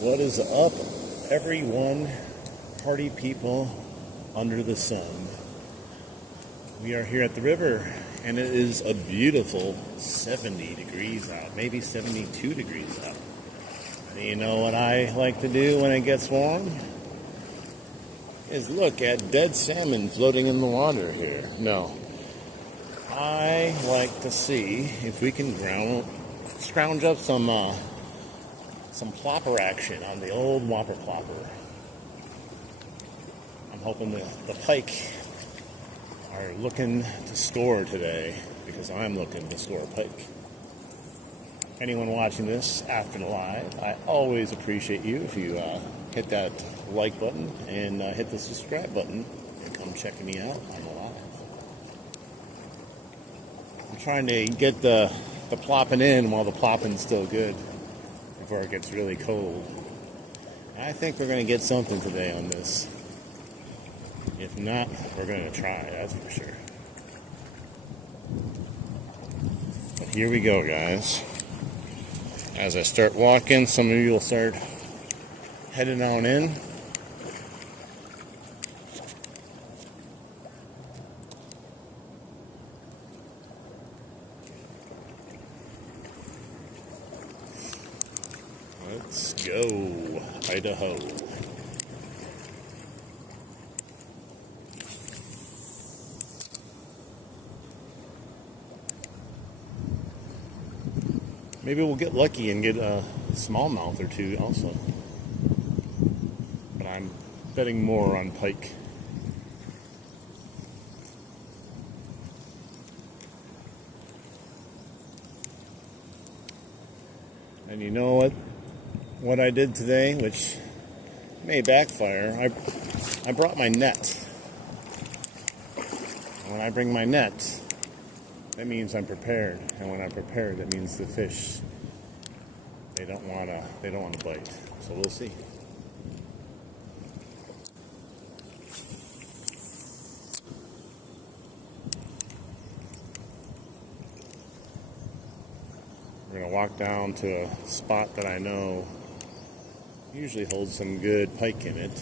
What is up, everyone, party people under the sun? We are here at the river, and it is a beautiful 70 degrees out, maybe 72 degrees out. And you know what I like to do when it gets warm? Is look at dead salmon floating in the water here. No. I like to see if we can scrounge up some plopper action on the old whopper plopper. I'm hoping the pike are looking to score today, because I'm looking to score a pike. Anyone watching this after the live, I always appreciate you if you hit that like button and hit the subscribe button and come checking me out on the live. I'm trying to get the plopping in while the plopping's still good before it gets really cold. I think we're going to get something today on this. If not, we're going to try, that's for sure. But here we go, guys. As I start walking, some of you will start heading on in. Let's go, Idaho. Maybe we'll get lucky and get a smallmouth or two also. But I'm betting more on pike. And you know what I did today, which may backfire, I brought my net. When I bring my net, that means I'm prepared, and when I'm prepared, that means the fish, they don't want to bite. So we'll see. We're gonna walk down to a spot that I know usually holds some good pike in it.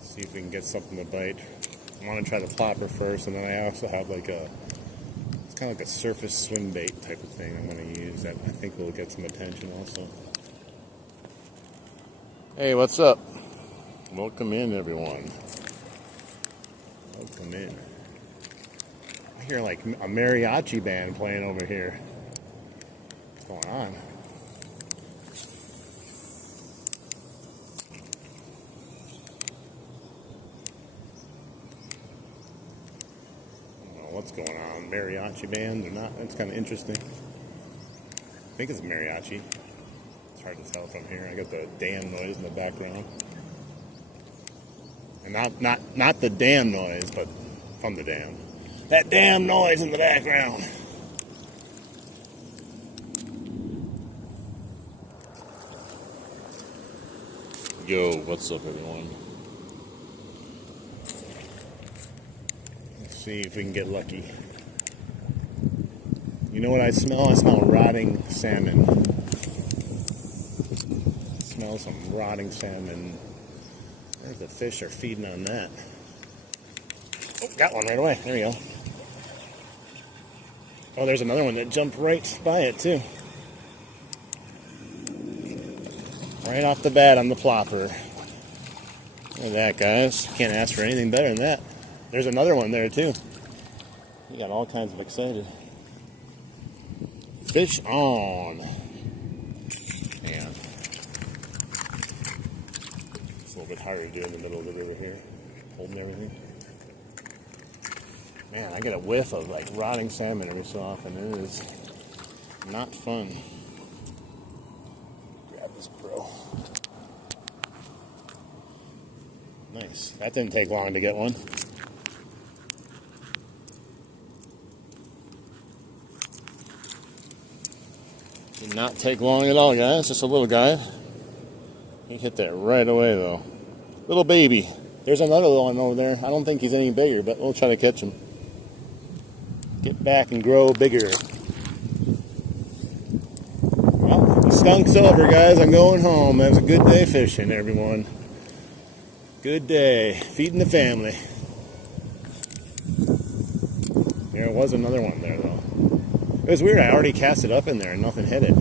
See if we can get something to bite. I want to try the plopper first, and then I also have it's kind of like a surface swim bait type of thing I'm going to use that I think will get some attention also. Hey, what's up? Welcome in, everyone. Welcome in. I hear like a mariachi band playing over here. What's going on? What's going on? Mariachi band or not? That's kind of interesting. I think it's a mariachi. It's hard to tell from here. I got the dam noise in the background, and not the dam noise, but from the dam. That damn noise in the background. Yo, what's up, everyone? See if we can get lucky. You know what I smell? I smell rotting salmon. I smell some rotting salmon. There's the fish are feeding on that. Oh, got one right away. There we go. Oh, there's another one that jumped right by it too. Right off the bat on the plopper. Look at that, guys. Can't ask for anything better than that. There's another one there too. You got all kinds of excited. Fish on. Man. It's a little bit harder to do in the middle of the river here. Holding everything. Man, I get a whiff of like rotting salmon every so often. It is not fun. Grab this bro. Nice. That didn't take long to get one. Did not take long at all, guys. Just a little guy. He hit that right away, though. Little baby. There's another little one over there. I don't think he's any bigger, but we'll try to catch him. Get back and grow bigger. Well, Skunk's over, guys. I'm going home. That was a good day fishing, everyone. Good day. Feeding the family. There was another one there, though. It was weird. I already cast it up in there and nothing hit it.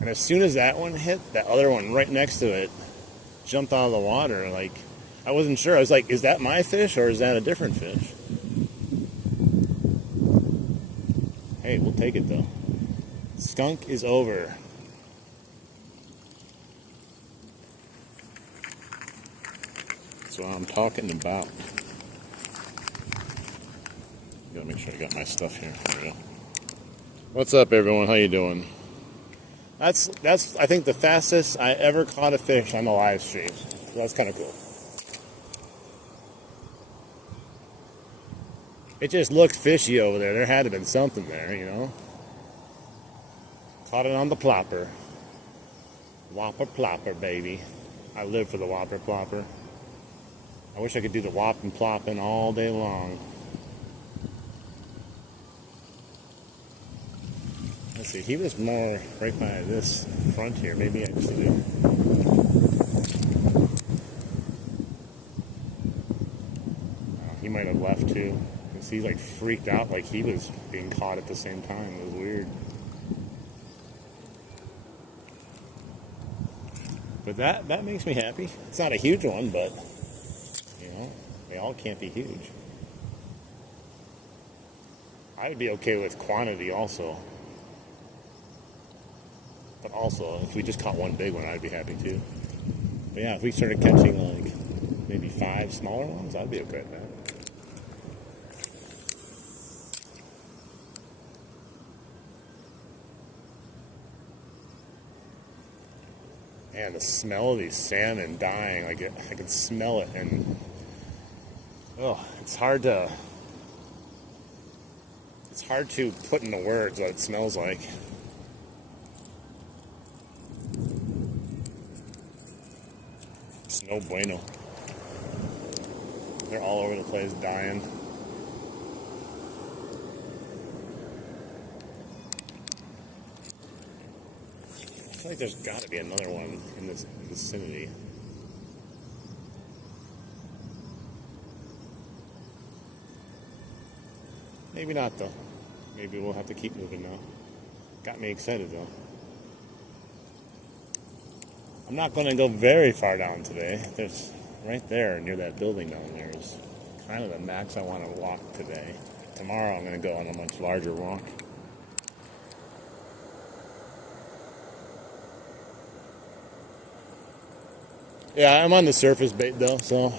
And as soon as that one hit, that other one right next to it jumped out of the water. Like, I wasn't sure. I was like, is that my fish or is that a different fish? Hey, we'll take it, though. Skunk is over. That's what I'm talking about. Gotta make sure I got my stuff here. There we go. What's up, everyone? How you doing? That's I think the fastest I ever caught a fish on the live stream. So that's kind of cool. It just looked fishy over there. There had to have been something there, you know. Caught it on the plopper. Whopper plopper, baby. I live for the whopper plopper. I wish I could do the whopping plopping all day long. Let's see, he was more right by this front here. Maybe I just did. He might have left too. Because he's like freaked out like he was being caught at the same time. It was weird. But that makes me happy. It's not a huge one, but you know, they all can't be huge. I would be okay with quantity also. But also, if we just caught one big one, I'd be happy too. But yeah, if we started catching like maybe 5 smaller ones, I'd be okay with that. Man, the smell of these salmon dying, like I can smell it, and it's hard to put into words what it smells like. It's no bueno. They're all over the place dying. I feel like there's got to be another one in this vicinity. Maybe not, though. Maybe we'll have to keep moving now. Got me excited, though. I'm not going to go very far down today. There's right there near that building down there is kind of the max I want to walk today. Tomorrow I'm going to go on a much larger walk. Yeah, I'm on the surface bait though, so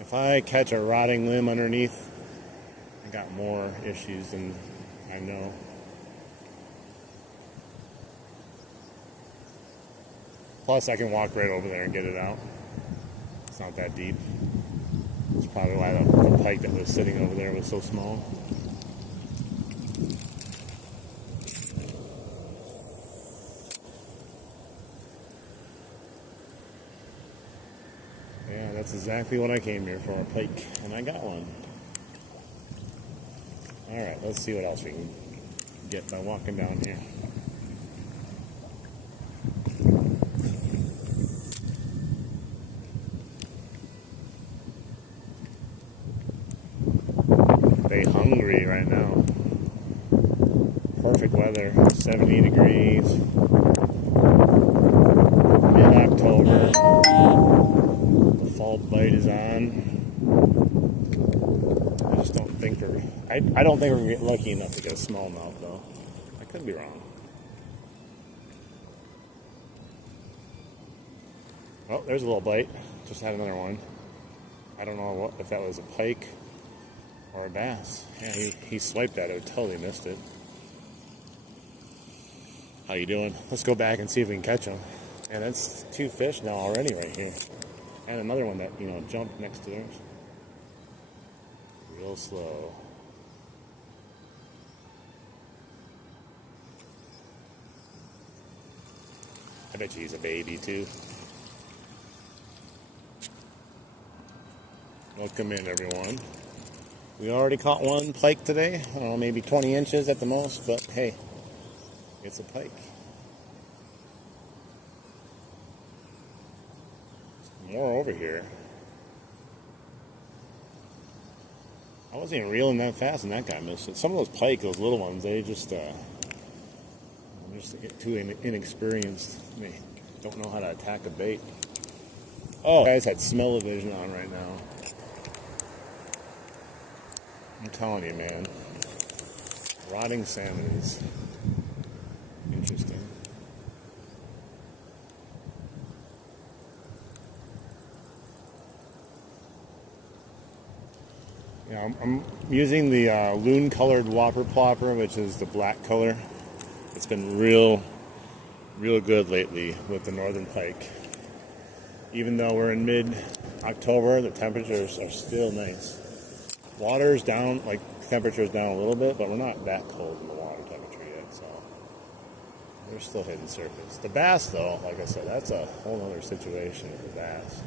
if I catch a rotting limb underneath, I got more issues than I know. Plus, I can walk right over there and get it out. It's not that deep. That's probably why the pike that was sitting over there was so small. Yeah, that's exactly what I came here for, a pike, and I got one. Alright, let's see what else we can get by walking down here. They hungry right now. Perfect weather, 70 degrees, mid-October. The fall bite is on. I just don't think I don't think we're gonna get lucky enough to get a smallmouth though. I could be wrong. Oh, there's a little bite. Just had another one. I don't know if that was a pike or a bass. Yeah, he swiped at it. Totally missed it. How you doing? Let's go back and see if we can catch them. And that's 2 fish now already right here. And another one that, jumped next to theirs. Real slow. I bet you he's a baby too. Welcome in, everyone. We already caught one pike today. I don't know, maybe 20 inches at the most, but hey, it's a pike. More over here. I wasn't even reeling that fast and that guy missed it. Some of those pike, those little ones, they just get too inexperienced. They don't know how to attack a bait. Oh, guys had smell-o-vision on right now. I'm telling you, man. Rotting salmon is interesting. Yeah, I'm using the loon-colored whopper plopper, which is the black color. It's been real good lately with the northern pike. Even though we're in mid-October, the temperatures are still nice. Water's down, like temperature's down a little bit, but we're not that cold in the water temperature yet, so we're still hitting surface. The bass, though, like I said, that's a whole other situation with the bass.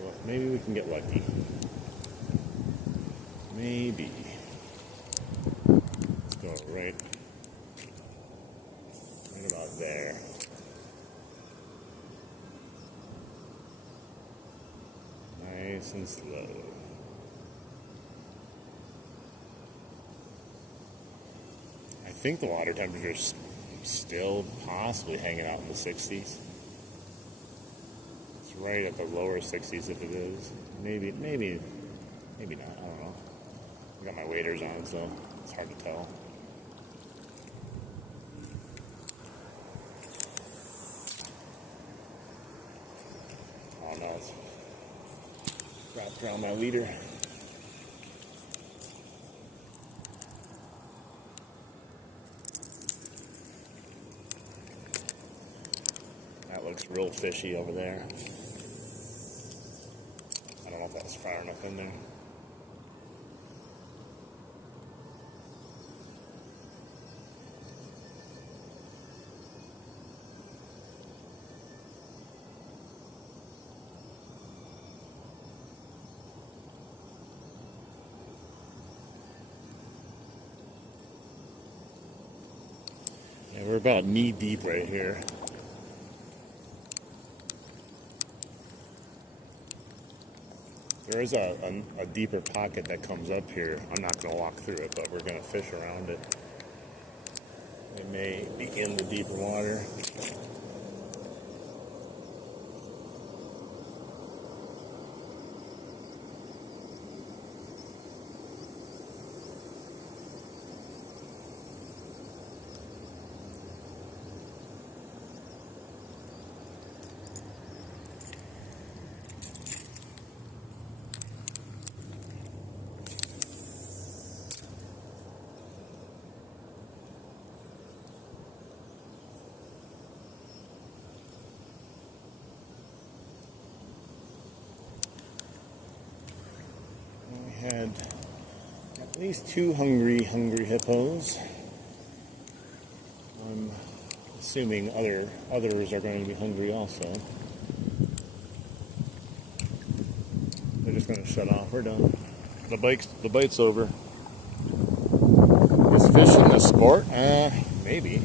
Well, maybe we can get lucky. Maybe. Let's go right about there. Nice and slow. I think the water temperature is still possibly hanging out in the 60s. It's right at the lower 60s if it is. Maybe not. I don't know. I got my waders on, so it's hard to tell. Oh no, it's wrapped around my leader. That looks real fishy over there. I don't know if that's far enough in there. Yeah, we're about knee deep right here. There is a deeper pocket that comes up here. I'm not going to walk through it, but we're going to fish around it. It may be in the deeper water. Had at least two hungry hippos. I'm assuming others are going to be hungry also. They're just going to shut off. We're done. The bite's over. Is fishing a sport? Maybe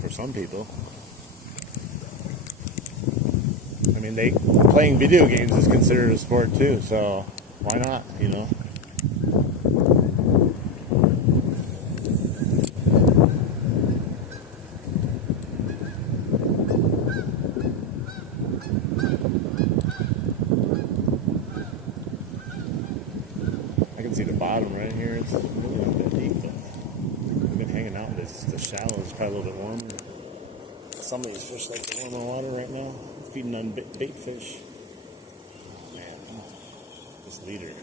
for some people. I mean, playing video games is considered a sport too. So why not? You know. See the bottom right here. It's really not that deep, but we've been hanging out in the shallows, probably a little bit warmer. Some of these fish like the warmer water right now, feeding on bait fish. Oh, man, this leader.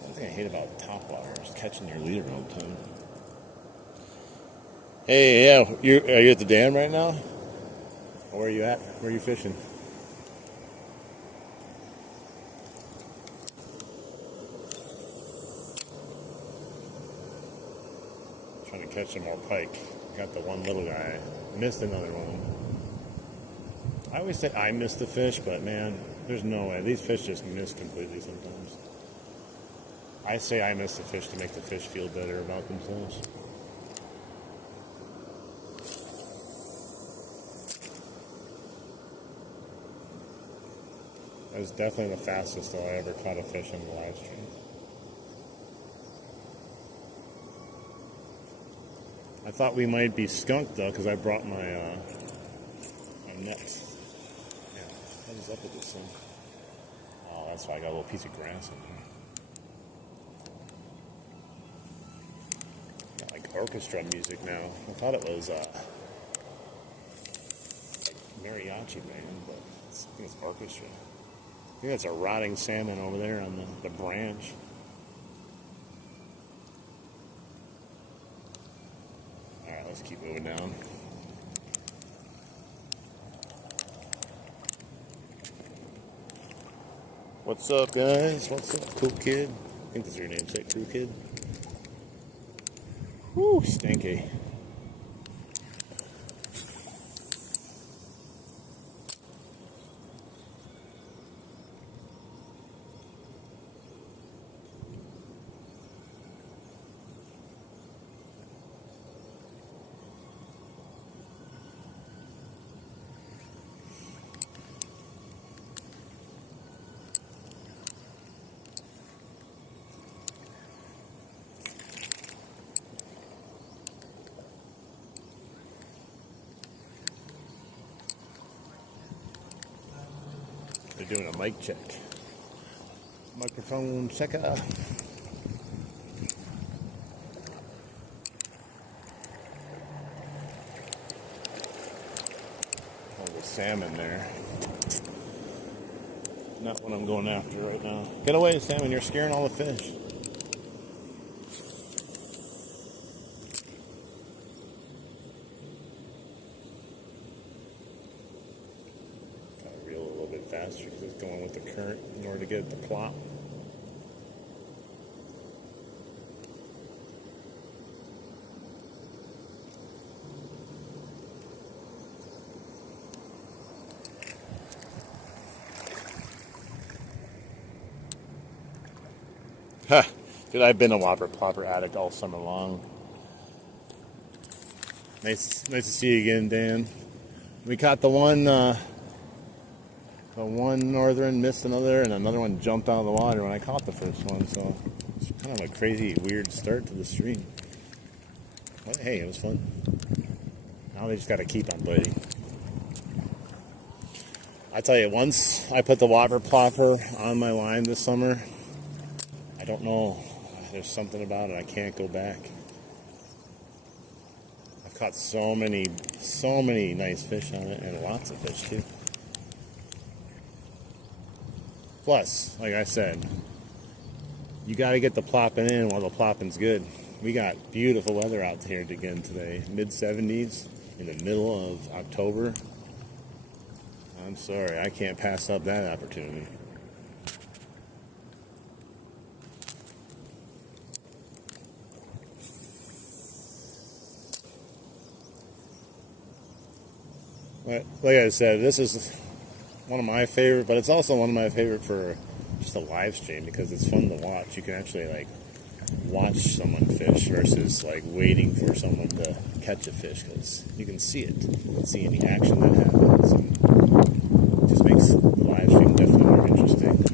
Something I hate about top water is catching your leader all the time. Hey, yeah, are you at the dam right now? Or where are you at? Where are you fishing? Trying to catch some more pike. Got the one little guy. Missed another one. I always say I missed the fish, but man, there's no way. These fish just miss completely sometimes. I say I miss the fish to make the fish feel better about themselves. That was definitely the fastest though I ever caught a fish in the live stream. I thought we might be skunked though because I brought my nets. Yeah, what is up with this thing? Oh, that's why I got a little piece of grass in here. Got like orchestra music now. I thought it was like mariachi band, but I think it's orchestra. I think that's a rotting salmon over there on the branch. Alright, let's keep moving down. What's up, guys? What's up, Cool Kid? I think that's your namesake, Cool Kid. Whew, stinky. They're doing a mic check. Microphone checker. Oh, the salmon there. Not what I'm going after right now. Get away, salmon. You're scaring all the fish. Faster because it's going with the current in order to get it to plop. Huh. Dude, I've been a whopper plopper addict all summer long. Nice to see you again, Dan. We caught the one northern missed another, and another one jumped out of the water when I caught the first one, so it's kind of a crazy, weird start to the stream. But hey, it was fun. Now they just got to keep on biting. I tell you, once I put the whopper plopper on my line this summer, I don't know, there's something about it, I can't go back. I've caught so many nice fish on it, and lots of fish too. Plus, like I said, you got to get the plopping in while the plopping's good. We got beautiful weather out here again today. Mid-70s in the middle of October. I'm sorry, I can't pass up that opportunity. Like I said, this is one of my favorite, but it's also one of my favorite for just a live stream because it's fun to watch. You can actually like watch someone fish versus like waiting for someone to catch a fish because you can see it. You can see any action that happens, and it just makes the live stream definitely more interesting.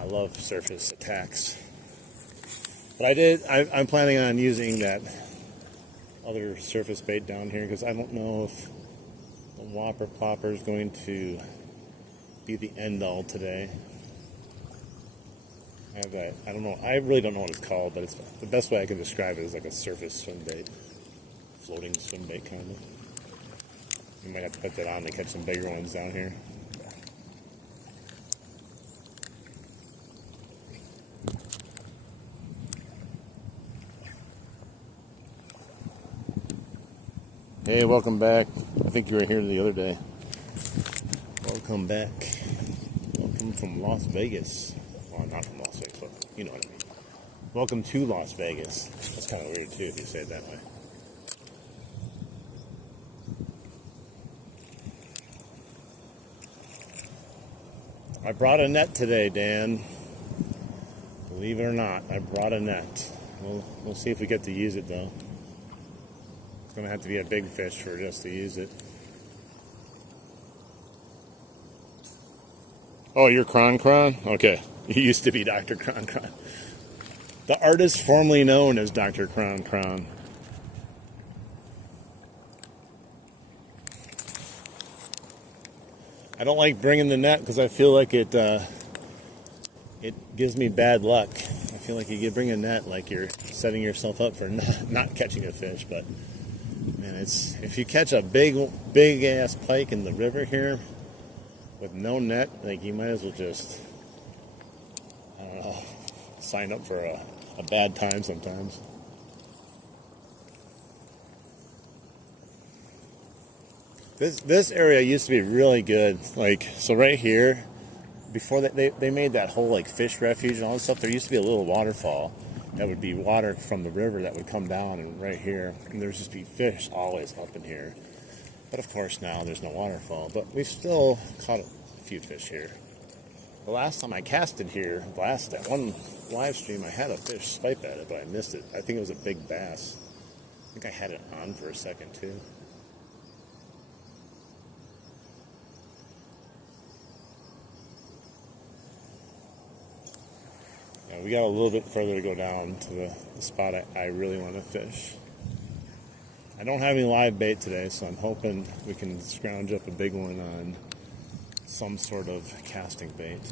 I love surface attacks, but I'm planning on using that other surface bait down here because I don't know if the whopper plopper is going to be the end all today. I have that, I don't know, I really don't know what it's called, but it's the best way I can describe it is like a surface swim bait, floating swim bait kind of. You might have to put that on to catch some bigger ones down here. Hey, welcome back. I think you were here the other day. Welcome back. Welcome from Las Vegas. Well, not from Las Vegas, but you know what I mean. Welcome to Las Vegas. That's kind of weird, too, if you say it that way. I brought a net today, Dan. Believe it or not, I brought a net. We'll see if we get to use it though. It's gonna have to be a big fish for us to use it. Oh, you're Kron Kron? Okay. You used to be Dr. Kron Kron. The artist formerly known as Dr. Kron Kron. I don't like bringing the net because I feel like it gives me bad luck. I feel like you bring a net like you're setting yourself up for not catching a fish. But man, if you catch a big ass pike in the river here with no net, like you might as well just, I don't know, sign up for a bad time sometimes. This area used to be really good. Like, so right here, before they made that whole like fish refuge and all this stuff, there used to be a little waterfall that would be water from the river that would come down, and right here, and there'd just be fish always up in here. But of course now there's no waterfall, but we've still caught a few fish here. The last time I casted here, that one live stream, I had a fish swipe at it, but I missed it. I think it was a big bass. I think I had it on for a second too. We got a little bit further to go down to the spot I really want to fish. I don't have any live bait today, so I'm hoping we can scrounge up a big one on some sort of casting bait.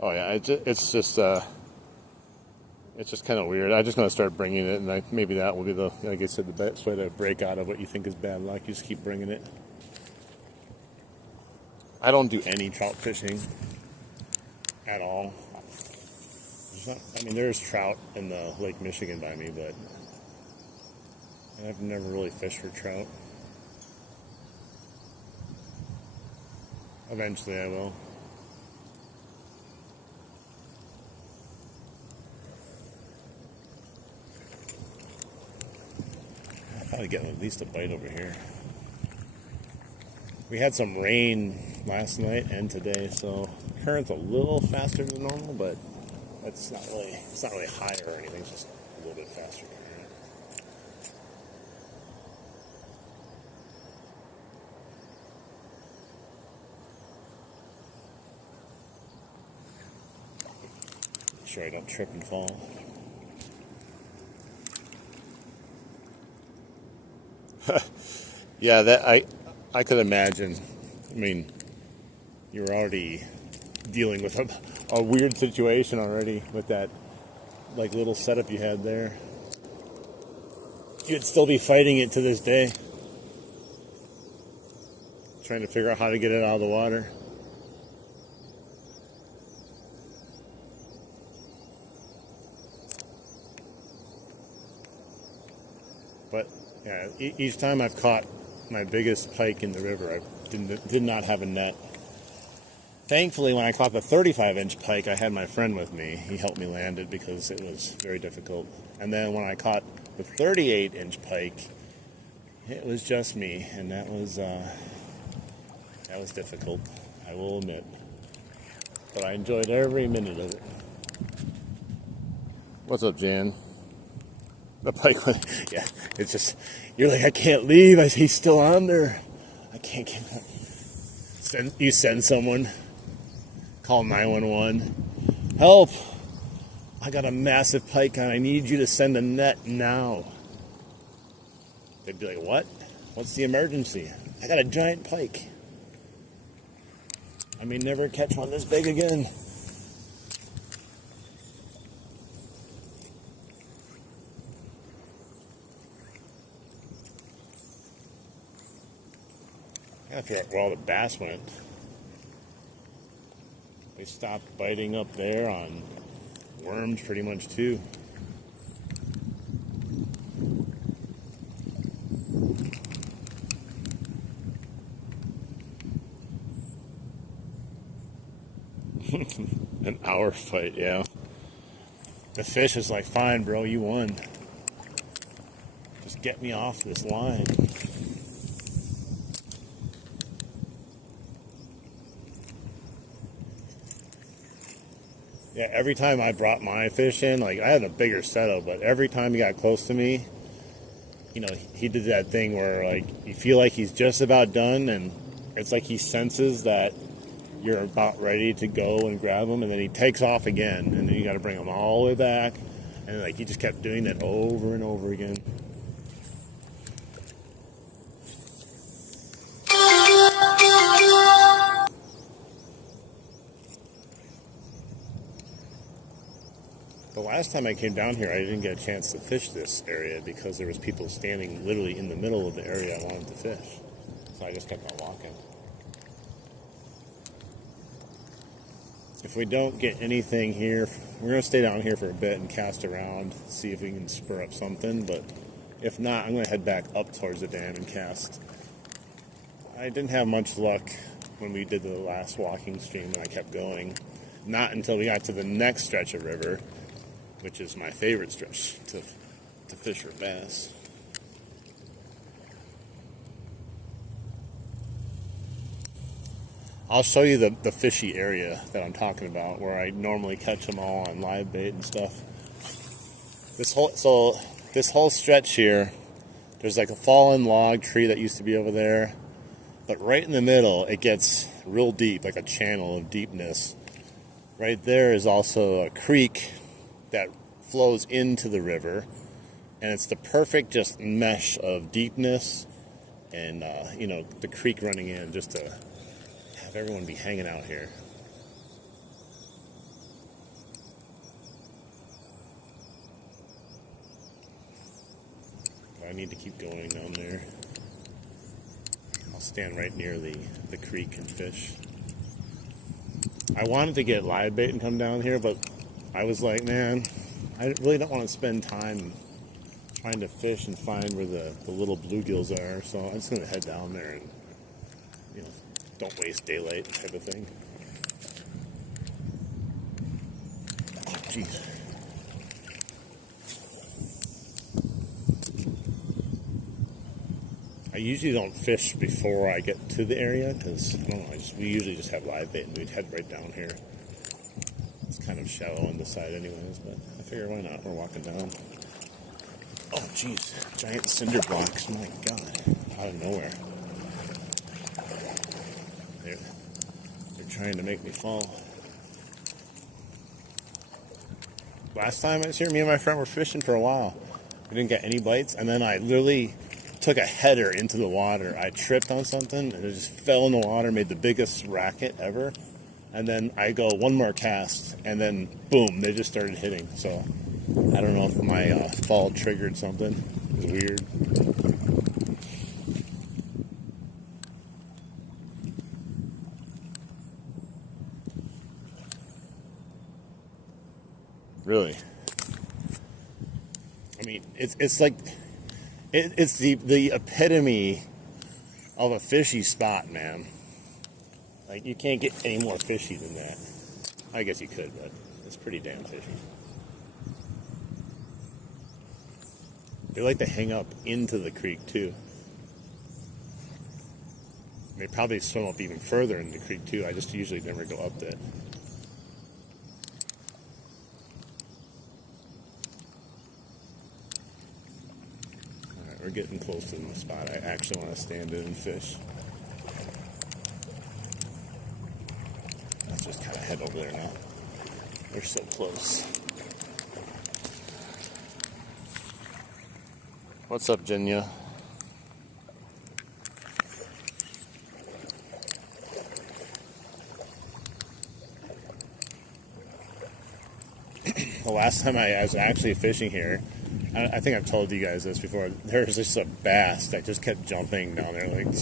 Oh yeah, it's just kind of weird. I'm just going to start bringing it, and maybe that will be like I said, the best way to break out of what you think is bad luck. You just keep bringing it. I don't do any trout fishing at all. There's trout in the Lake Michigan by me, but I've never really fished for trout. Eventually I will. I'll get at least a bite over here. We had some rain last night and today, so the current's a little faster than normal, but it's not really higher or anything, it's just a little bit faster current. Make sure I don't trip and fall. Yeah, that I could imagine. I mean, you were already dealing with a weird situation already with that like little setup you had there. You'd still be fighting it to this day, trying to figure out how to get it out of the water. But yeah, each time I've caught my biggest pike in the river, I did not have a net. Thankfully, when I caught the 35-inch pike, I had my friend with me. He helped me land it because it was very difficult. And then when I caught the 38-inch pike, it was just me, and that was difficult, I will admit. But I enjoyed every minute of it. What's up, Jan? The pike went, yeah, it's just, you're like, I can't leave. He's still on there. I can't get him. You send someone, call 911. Help! I got a massive pike on. I need you to send a net now. They'd be like, what? What's the emergency? I got a giant pike. I may never catch one this big again. I gotta figure out where all the bass went. They stopped biting up there on worms pretty much too. An hour fight, yeah. The fish is like, fine, bro, you won. Just get me off this line. Yeah, every time I brought my fish in, like I had a bigger setup, but every time he got close to me, you know, he did that thing where like you feel like he's just about done, and it's like he senses that you're about ready to go and grab him, and then he takes off again, and then you got to bring him all the way back, and like he just kept doing that over and over again. The last time I came down here, I didn't get a chance to fish this area because there was people standing literally in the middle of the area I wanted to fish. So I just kept on walking. If we don't get anything here, we're going to stay down here for a bit and cast around, see if we can spur up something. But if not, I'm going to head back up towards the dam and cast. I didn't have much luck when we did the last walking stream and I kept going. Not until we got to the next stretch of river, which is my favorite stretch to fish for bass. I'll show you the fishy area that I'm talking about, where I normally catch them all on live bait and stuff. This whole stretch here, there's like a fallen log tree that used to be over there, but right in the middle it gets real deep, like a channel of deepness. Right there is also a creek that flows into the river, and it's the perfect just mesh of deepness and the creek running in, just to have everyone be hanging out here. I need to keep going down there. I'll stand right near the creek and fish. I wanted to get live bait and come down here, but I was like, man, I really don't want to spend time trying to fish and find where the little bluegills are, so I'm just going to head down there and, don't waste daylight type of thing. Oh, jeez. I usually don't fish before I get to the area because, I don't know, we usually just have live bait and we'd head right down here. It's kind of shallow on the side anyways, but I figure why not? We're walking down. Oh, jeez. Giant cinder blocks. My God. Out of nowhere. They're trying to make me fall. Last time I was here, me and my friend were fishing for a while. We didn't get any bites, and then I literally took a header into the water. I tripped on something, and it just fell in the water, made the biggest racket ever. And then I go one more cast, and then boom, they just started hitting. So I don't know if my fall triggered something. It was weird. Really. I mean, it's like it's the epitome of a fishy spot, man. Like, you can't get any more fishy than that. I guess you could, but it's pretty damn fishy. They like to hang up into the creek, too. They probably swim up even further in the creek, too. I just usually never go up that. Alright, we're getting close to the spot I actually want to stand in and fish. Let's just kind of head over there now. We're so close. What's up, Jenya? The last time I was actually fishing here, I think I've told you guys this before, there was just a bass that just kept jumping down there, like,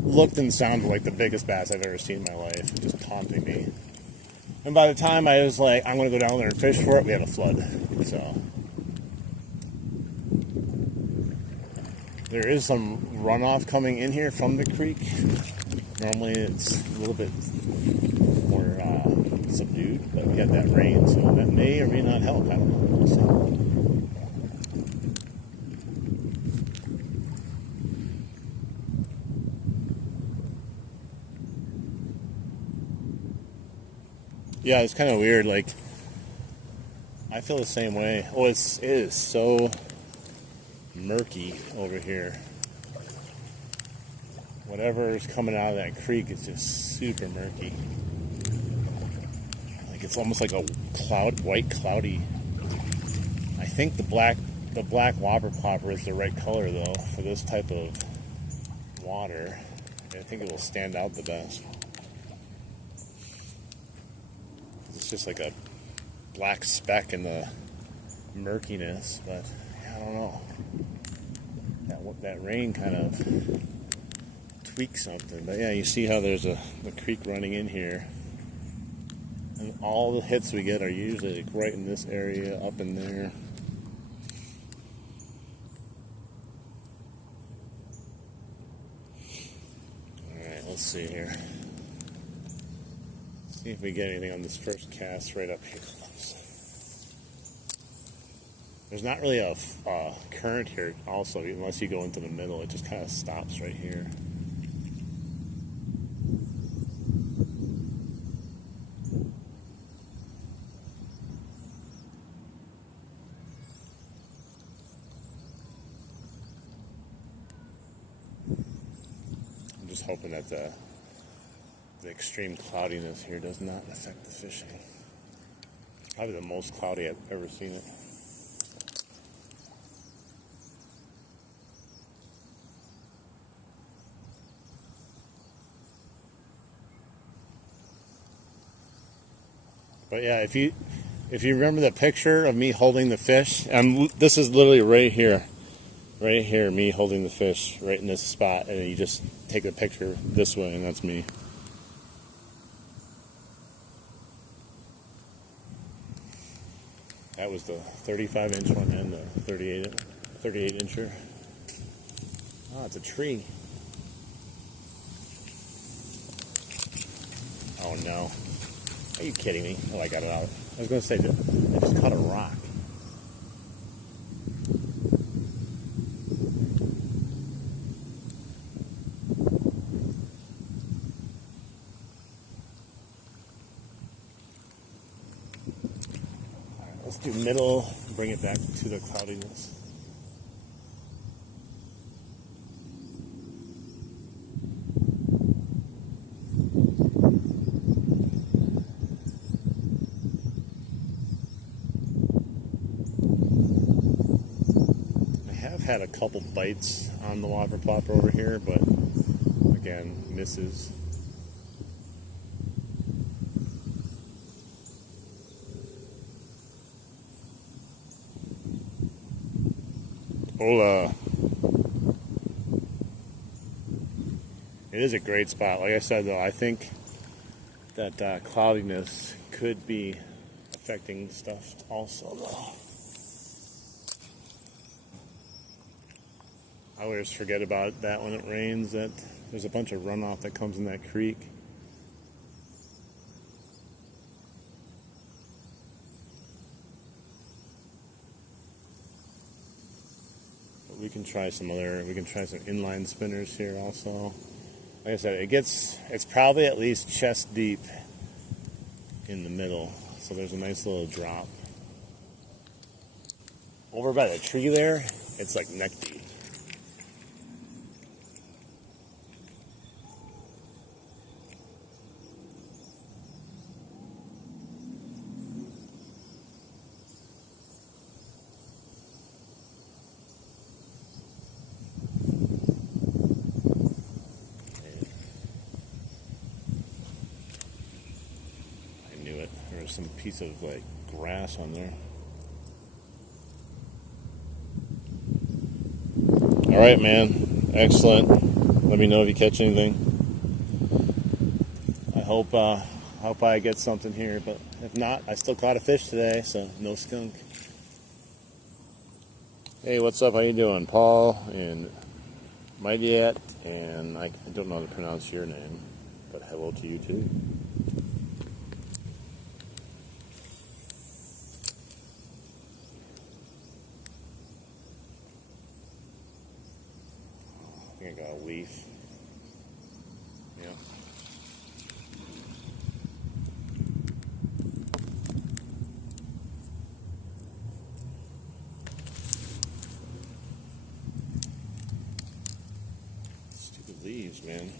looked and sounded like the biggest bass I've ever seen in my life, just taunting me. And by the time I was like, I'm going to go down there and fish for it, we had a flood. So there is some runoff coming in here from the creek. Normally it's a little bit more subdued, but we had that rain, so that may or may not help. I don't know. We'll see. Yeah, it's kind of weird. Like, I feel the same way. Oh, it is so murky over here. Whatever is coming out of that creek is just super murky. Like it's almost like a white cloudy. I think the black whopper plopper is the right color though for this type of water. I think it will stand out the best. It's just like a black speck in the murkiness, but I don't know. That rain kind of tweaks something. But yeah, you see how there's the creek running in here. And all the hits we get are usually like right in this area, up in there. Alright, let's see here. See if we get anything on this first cast right up here. There's not really a current here also, unless you go into the middle. It just kind of stops right here. I'm just hoping that the extreme cloudiness here does not affect the fishing. Probably the most cloudy I've ever seen it. But yeah, if you remember the picture of me holding the fish, this is literally right here, me holding the fish right in this spot, and you just take the picture this way, and that's me. That was the 35-inch one and the 38-incher. Oh, it's a tree. Oh no. Are you kidding me? Oh, I got it out. I was going to say, I just caught a rock. All right, let's do middle, bring it back to the cloudiness. Had a couple bites on the whopper plopper over here, but again, misses. Hola. It is a great spot. Like I said, though, I think that cloudiness could be affecting stuff also, though. I always forget about that when it rains, that there's a bunch of runoff that comes in that creek. But we can try some inline spinners here also. Like I said, it's probably at least chest deep in the middle, so there's a nice little drop. Over by the tree there, it's like neck deep. Some piece of like grass on there. All right, man. Excellent. Let me know if you catch anything. I hope I get something here, but if not, I still caught a fish today, so no skunk. Hey, what's up? How you doing, Paul and Mightyat? And I don't know how to pronounce your name, but hello to you too. I think I got a leaf. Yeah. waves, man.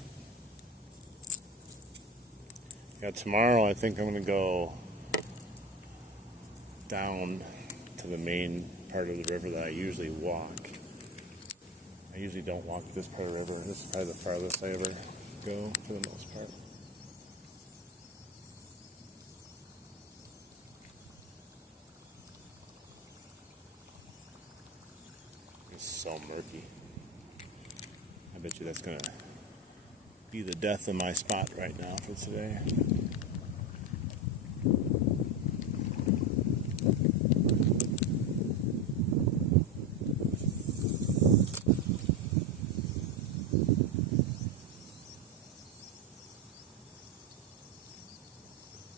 Yeah, tomorrow I think I'm gonna go down to the main part of the river that I usually walk. I usually don't walk this part of the river. This is probably the farthest I ever go for the most part. It's so murky. I bet you that's gonna be the death of my spot right now for today.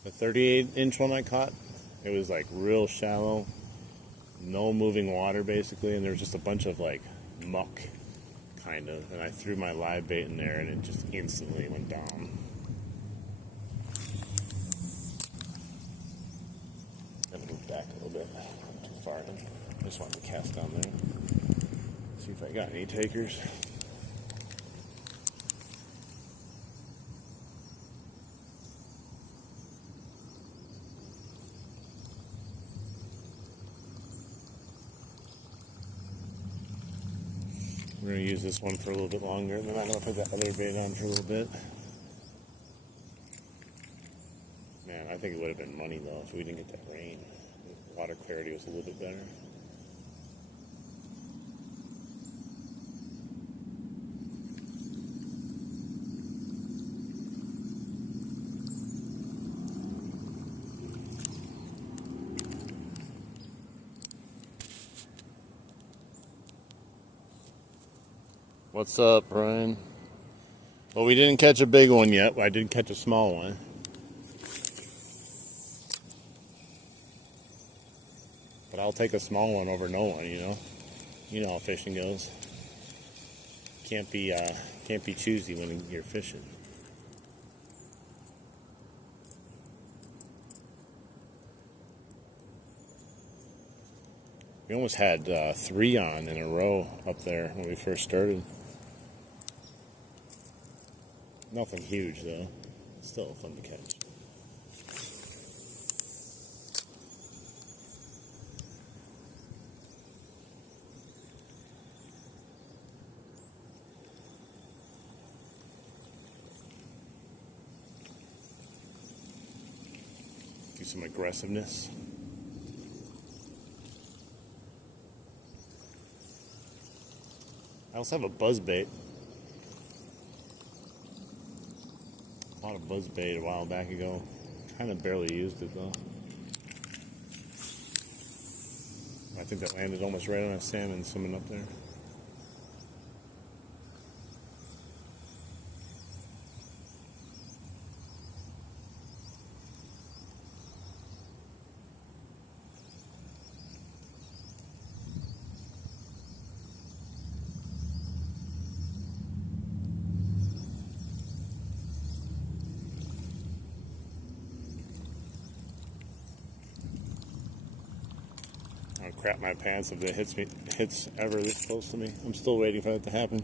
The 38-inch one I caught, it was like real shallow, no moving water basically, and there was just a bunch of like muck kind of, and I threw my live bait in there and it just instantly went down. I'm gonna move back a little bit, not too far in. I just wanted to cast down there, see if I got any takers. We're going to use this one for a little bit longer, and then I'm going to put that other bait on for a little bit. Man, I think it would have been money, though, if we didn't get that rain. The water clarity was a little bit better. What's up, Brian? Well, we didn't catch a big one yet. I did catch a small one. But I'll take a small one over no one, you know? You know how fishing goes. Can't be choosy when you're fishing. We almost had 3 on in a row up there when we first started. Nothing huge though. Still fun to catch. Do some aggressiveness. I also have a buzz bait. Bought a buzz bait a while back ago. Kind of barely used it though. I think that landed almost right on a salmon swimming up there. I'll crap my pants if it hits ever this close to me. I'm still waiting for that to happen.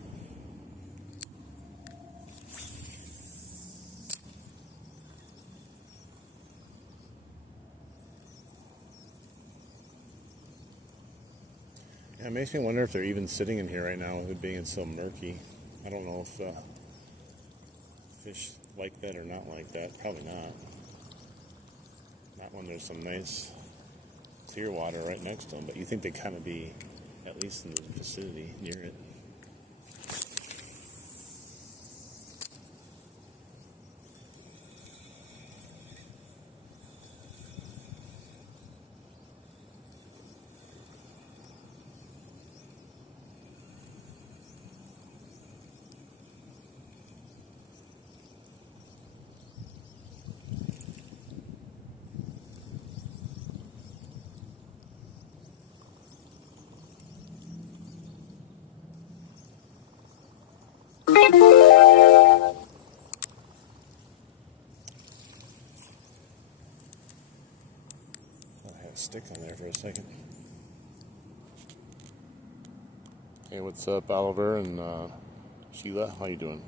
Yeah, it makes me wonder if they're even sitting in here right now with it being so murky. I don't know if fish like that or not like that. Probably not. Not when there's some nice clear water right next to them, but you think they'd kind of be at least in the vicinity near it. I had a stick on there for a second. Hey, what's up, Oliver and Sheila? How you doing?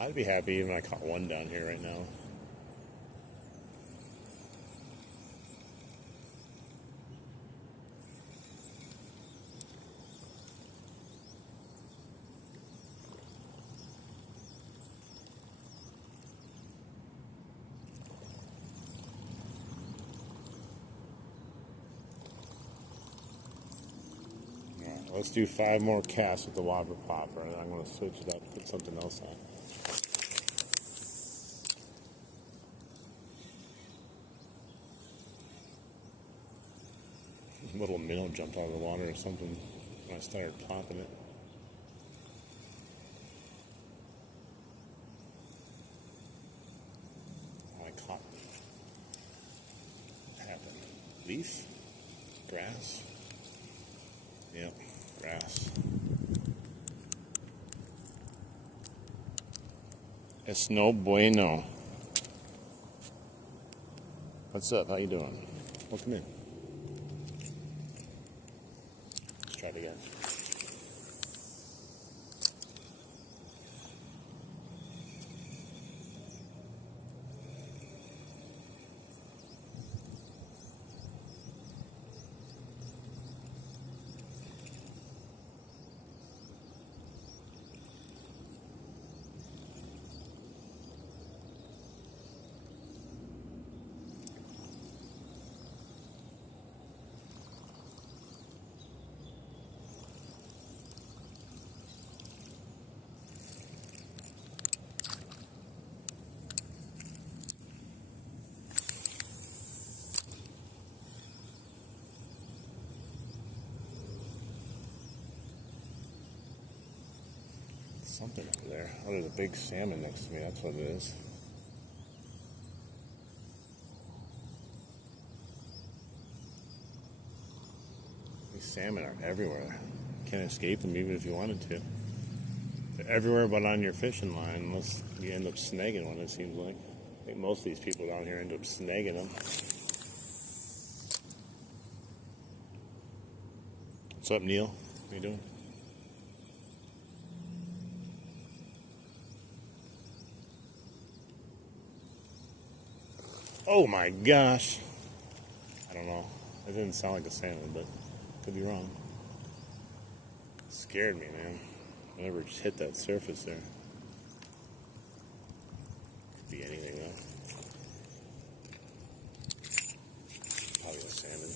I'd be happy even if I caught one down here right now. Let's do 5 more casts with the wobber popper, and I'm going to switch it up and put something else on. A little minnow jumped out of the water or something when I started popping it. I caught. What happened? Leaf? Grass? Yep, grass. Es no bueno. What's up? How you doing? Welcome in. Let's try it again. Something over there. Oh, there's a big salmon next to me. That's what it is. These salmon are everywhere. You can't escape them even if you wanted to. They're everywhere but on your fishing line unless you end up snagging one, it seems like. I think most of these people down here end up snagging them. What's up, Neil? How you doing? Oh my gosh. I don't know. It didn't sound like a salmon, but could be wrong. It scared me, man. I never just hit that surface there. Could be anything though. Probably a salmon.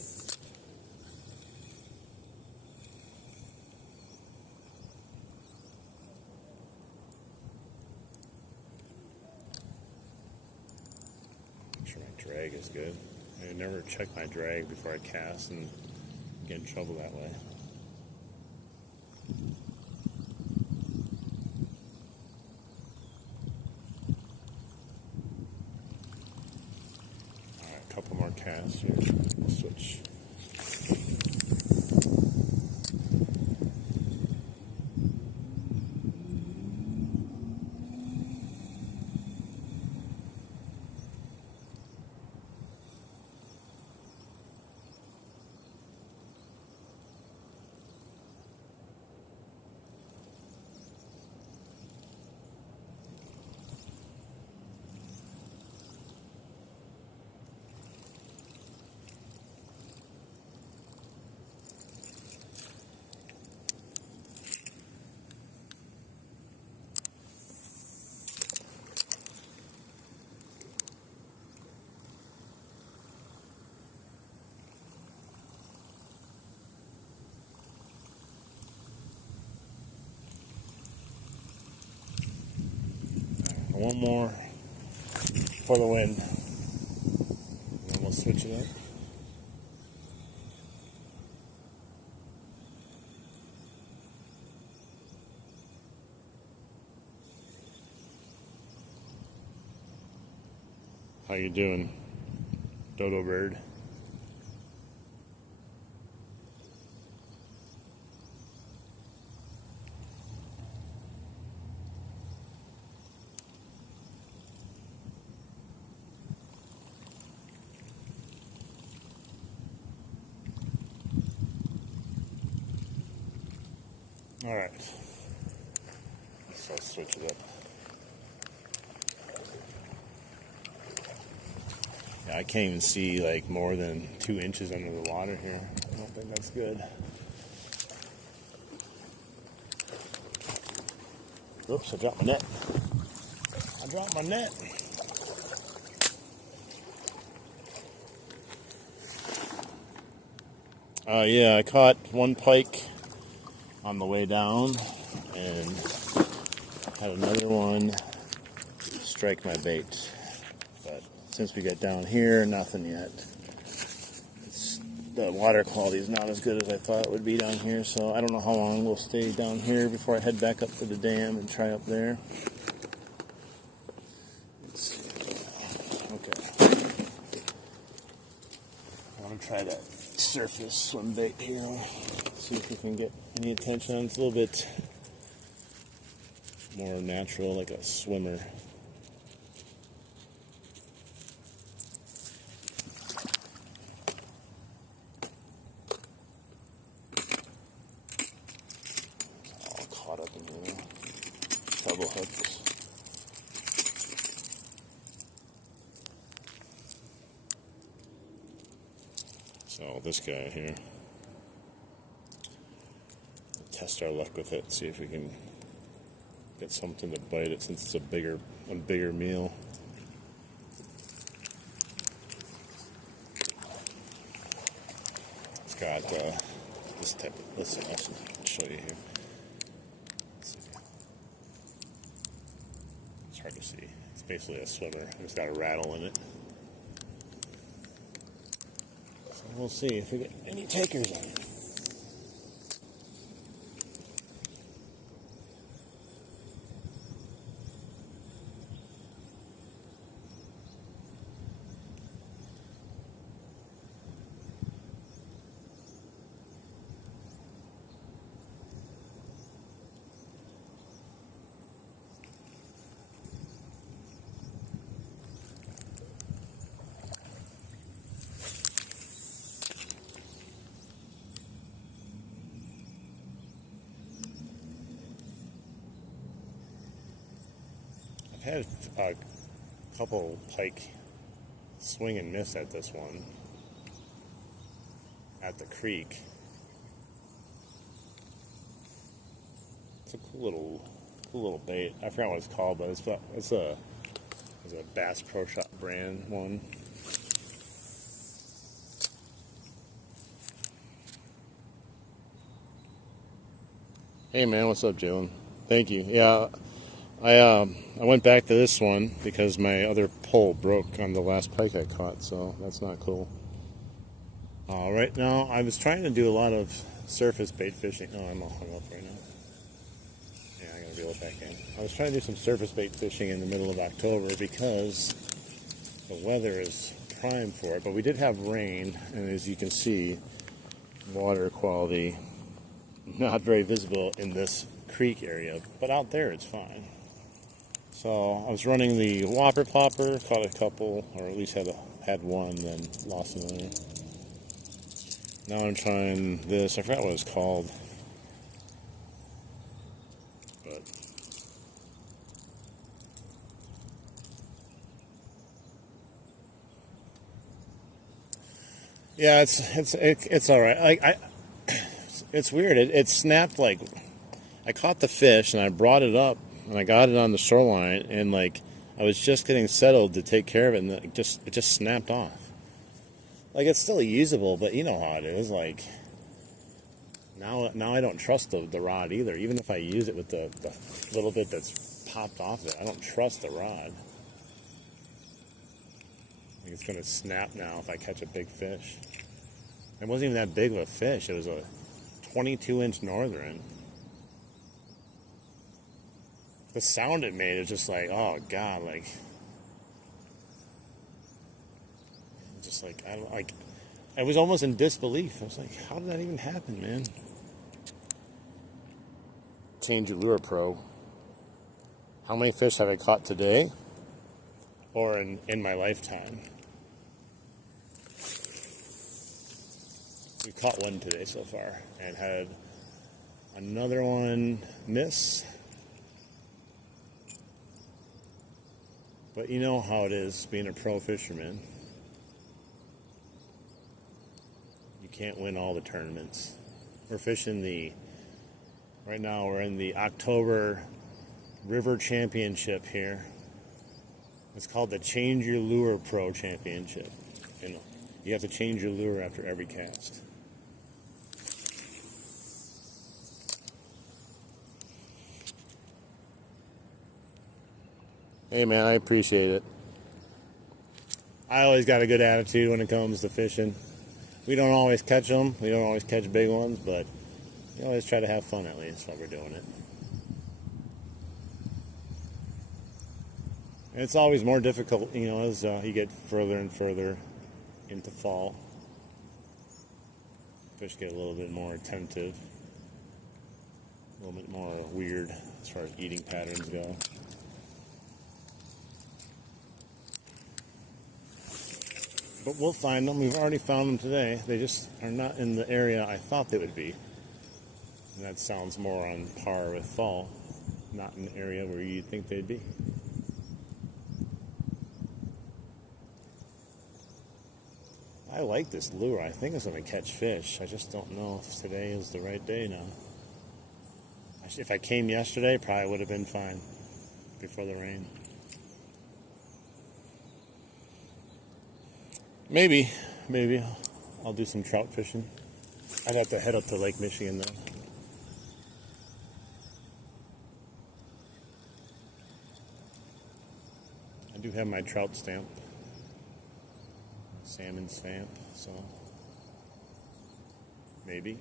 Make sure my drag is good. I never check my drag before I cast and get in trouble that way. Alright, a couple more casts here. We'll switch. One more for the win. And then we'll switch it up. How you doing, dodo bird? All right, so I'll switch it up. I can't even see like more than 2 inches under the water here. I don't think that's good. Oops, I dropped my net. I dropped my net. Yeah, I caught one pike on the way down and had another one strike my bait. But since we got down here, nothing yet. The water quality is not as good as I thought it would be down here, so I don't know how long we'll stay down here before I head back up to the dam and try up there. Let's see. Okay. I want to try that surface swim bait here. See if we can get any attention. It's a little bit more natural, like a swimmer. Caught up in the treble hooks. So this guy here, we'll test our luck with it, see if we can get something to bite it since it's a bigger meal. It's got this type of, I'll show you here. It's hard to see. It's basically a swimmer. It's got a rattle in it. So we'll see if we get any takers on it. I've had a couple pike swing and miss at this one at the creek. It's a cool little bait. I forgot what it's called, but it's a Bass Pro Shop brand one. Hey man, what's up, Jalen? Thank you. Yeah. I went back to this one because my other pole broke on the last pike I caught, so that's not cool. Right now, I was trying to do a lot of surface bait fishing. Oh, I'm all hung up right now. Yeah, I gotta reel it back in. I was trying to do some surface bait fishing in the middle of October because the weather is prime for it, but we did have rain, and as you can see, water quality not very visible in this creek area, but out there it's fine. So I was running the whopper plopper, caught a couple, or at least had one, then lost another. Now I'm trying this. I forgot what it's called, but yeah, it's all right. It's weird. It snapped like I caught the fish and I brought it up. And I got it on the shoreline, and like I was just getting settled to take care of it, and it just snapped off. Like it's still usable, but you know how it is. Like now I don't trust the rod either. Even if I use it with the little bit that's popped off it, I don't trust the rod. I think it's gonna snap now if I catch a big fish. It wasn't even that big of a fish. It was a 22-inch northern. The sound it made is just like, oh god, like, just like I was almost in disbelief. I was like, how did that even happen, man? Change your lure pro. How many fish have I caught today, or in my lifetime? We caught one today so far, and had another one miss. But you know how it is being a pro fisherman. can't win all the tournaments. We're fishing right now we're in the October River Championship here. It's called the Change Your Lure Pro Championship. And you have to change your lure after every cast. Hey man, I appreciate it. I always got a good attitude when it comes to fishing. We don't always catch them. We don't always catch big ones, but we always try to have fun at least while we're doing it. And it's always more difficult, as you get further and further into fall. Fish get a little bit more attentive, a little bit more weird as far as eating patterns go. But we'll find them. We've already found them today. They just are not in the area I thought they would be. And that sounds more on par with fall, not in the area where you'd think they'd be. I like this lure. I think it's going to catch fish. I just don't know if today is the right day now. If I came yesterday, probably would have been fine before the rain. Maybe I'll do some trout fishing. I'd have to head up to Lake Michigan though. I do have my trout stamp. Salmon stamp, so maybe.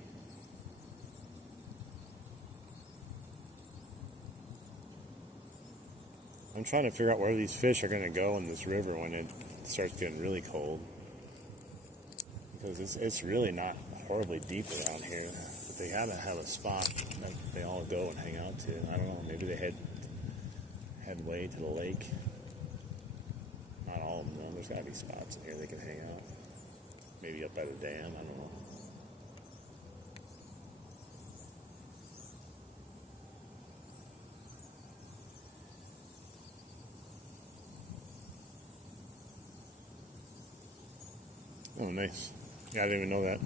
I'm trying to figure out where these fish are going to go in this river when it starts getting really cold. Because it's really not horribly deep around here. But they gotta have a spot that they all go and hang out to. I don't know, maybe they head way to the lake. Not all of them though. There's gotta be spots in here they can hang out. Maybe up by the dam, I don't know. Oh, nice. Yeah, I didn't even know that.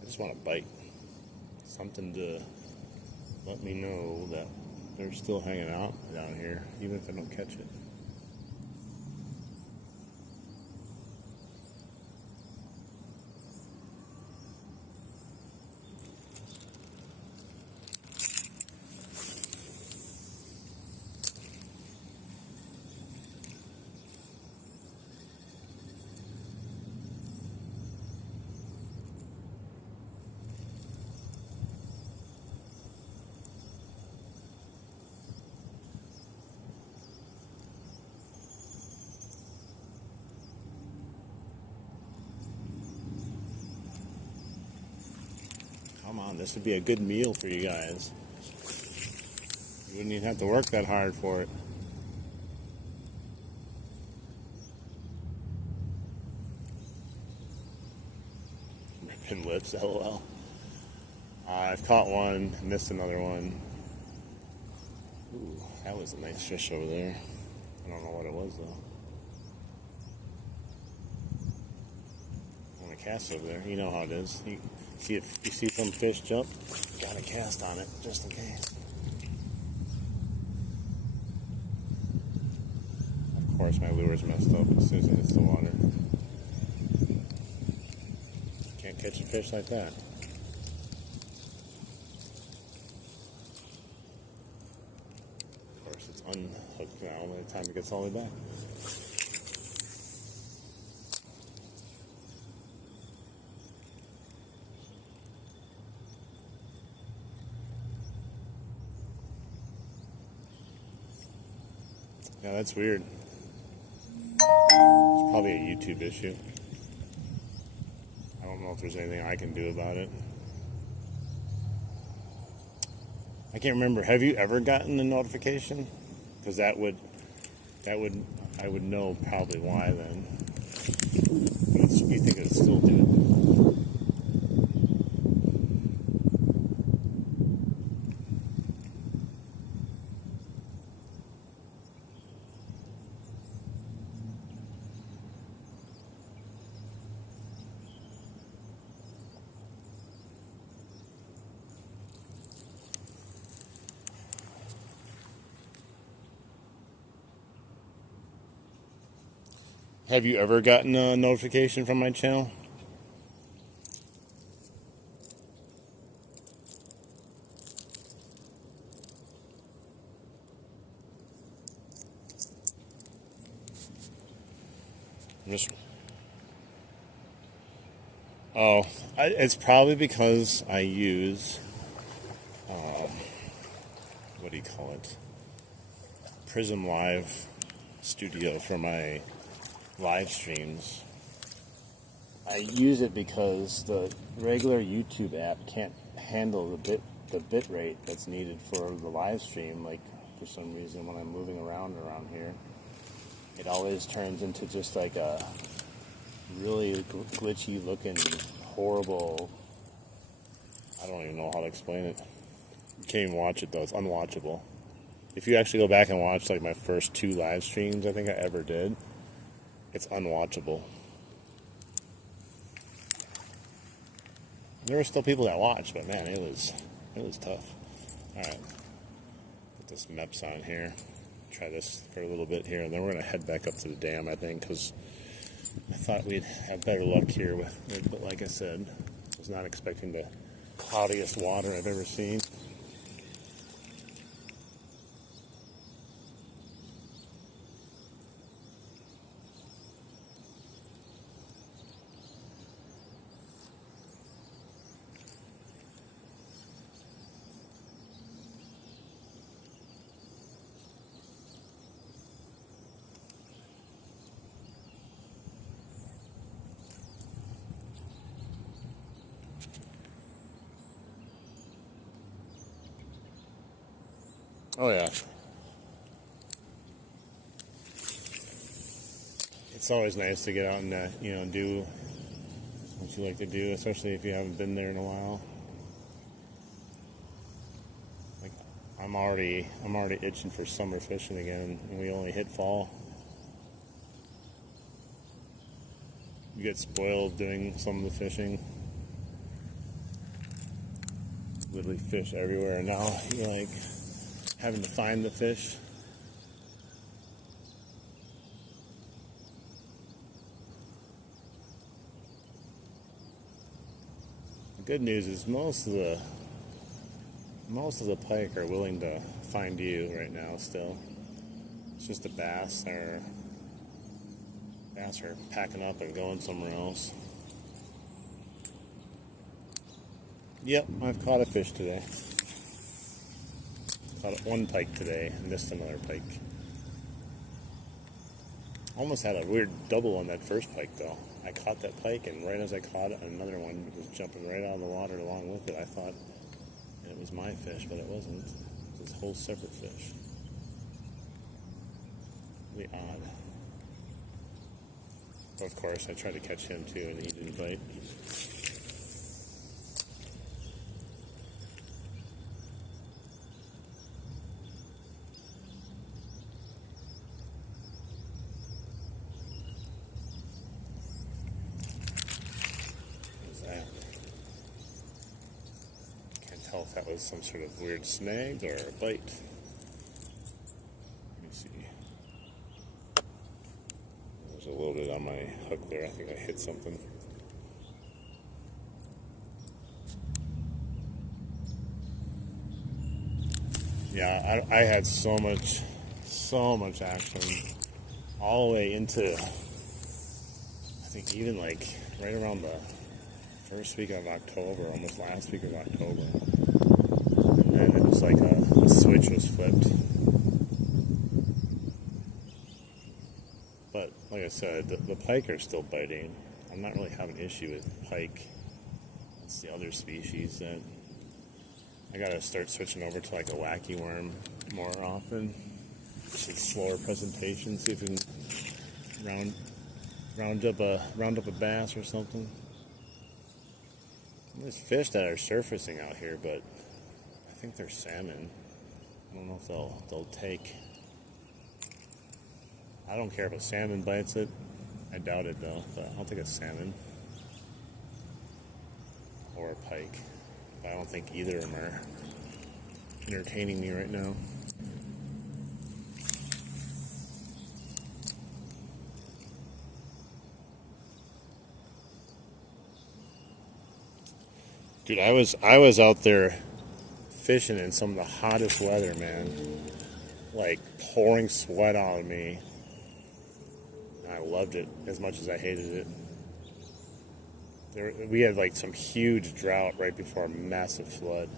I just want to bite. Something to let me know that they're still hanging out down here, even if I don't catch it. Come on, this would be a good meal for you guys. You wouldn't even have to work that hard for it. Ripping lips, LOL. I've caught one, missed another one. Ooh, that was a nice fish over there. I don't know what it was though. On a cast over there, you know how it is. You see some fish jump, gotta cast on it just in case. Of course, my lure's messed up as soon as it hits the water. Can't catch a fish like that. Of course, it's unhooked now by the time it gets all the way back. Yeah, that's weird. It's probably a YouTube issue. I don't know if there's anything I can do about it. I can't remember. Have you ever gotten a notification? Because I would know probably why then. You think it'd still do it? Have you ever gotten a notification from my channel? It's probably because I use, what do you call it? Prism Live Studio for my live streams. I use it because the regular YouTube app can't handle the bit rate that's needed for the live stream. Like, for some reason, when I'm moving around here, it always turns into just like a really glitchy looking, horrible, I don't even know how to explain it. You can't even watch it though, it's unwatchable. If you actually go back and watch like my first 2 live streams I think I ever did, it's unwatchable. There were still people that watched, but man, it was tough. Alright, put this MEPS on here. Try this for a little bit here, and then we're going to head back up to the dam, I think, because I thought we'd have better luck here with it, but like I said, I was not expecting the cloudiest water I've ever seen. Oh yeah. It's always nice to get out and do what you like to do, especially if you haven't been there in a while. Like I'm already itching for summer fishing again, and we only hit fall. You get spoiled doing some of the fishing. Literally fish everywhere, and now you're like having to find the fish. The good news is most of the pike are willing to find you right now still. It's just the bass are packing up and going somewhere else. Yep, I've caught a fish today. Caught 1 pike today, and missed another pike. Almost had a weird double on that first pike though. I caught that pike, and right as I caught it, another one was jumping right out of the water along with it. I thought it was my fish, but it wasn't. It was a whole separate fish. Really odd. But of course, I tried to catch him too, and he didn't bite. Tell if that was some sort of weird snag or a bite. Let me see. There's a little bit on my hook there. I think I hit something. Yeah, I had so much action all the way into, I think even like right around the first week of October, almost last week of October. And then it was like a switch was flipped. I said, the pike are still biting. I'm not really having an issue with pike. It's the other species that I gotta start switching over to like a wacky worm more often. Just a slower presentation. See if we can round up a bass or something. There's fish that are surfacing out here, but I think they're salmon. I don't know if they'll take. I don't care if a salmon bites it. I doubt it though, but I'll take a salmon or a pike. But I don't think either of them are entertaining me right now. Dude, I was out there fishing in some of the hottest weather, man. Like pouring sweat out of me. I loved it as much as I hated it. We had like some huge drought right before a massive flood.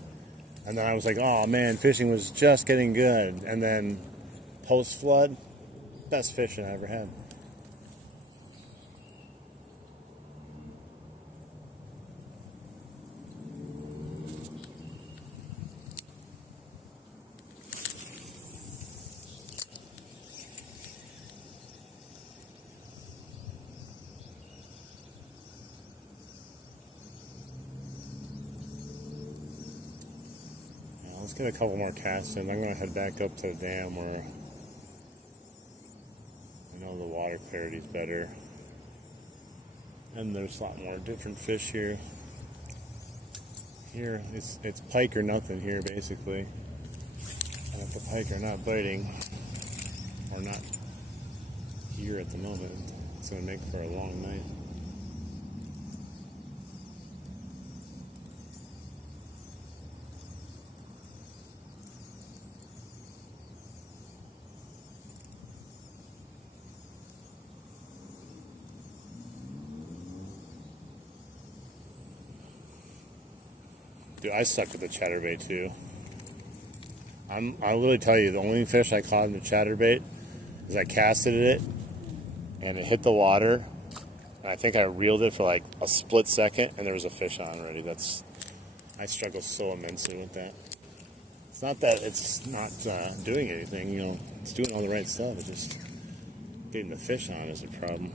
And then I was like, oh man, fishing was just getting good. And then post-flood, best fishing I ever had. Let's get a couple more casts in. I'm going to head back up to the dam where I know the water clarity is better. And there's a lot more different fish here. Here, it's pike or nothing here, basically. And if the pike are not biting, or not here at the moment, it's going to make for a long night. Dude, I suck with the chatterbait too. I literally tell you, the only fish I caught in the chatterbait is I casted it and it hit the water. And I think I reeled it for like a split second and there was a fish on already. I struggle so immensely with that. It's not that it's not doing anything, you know, it's doing all the right stuff. It's just getting the fish on is a problem.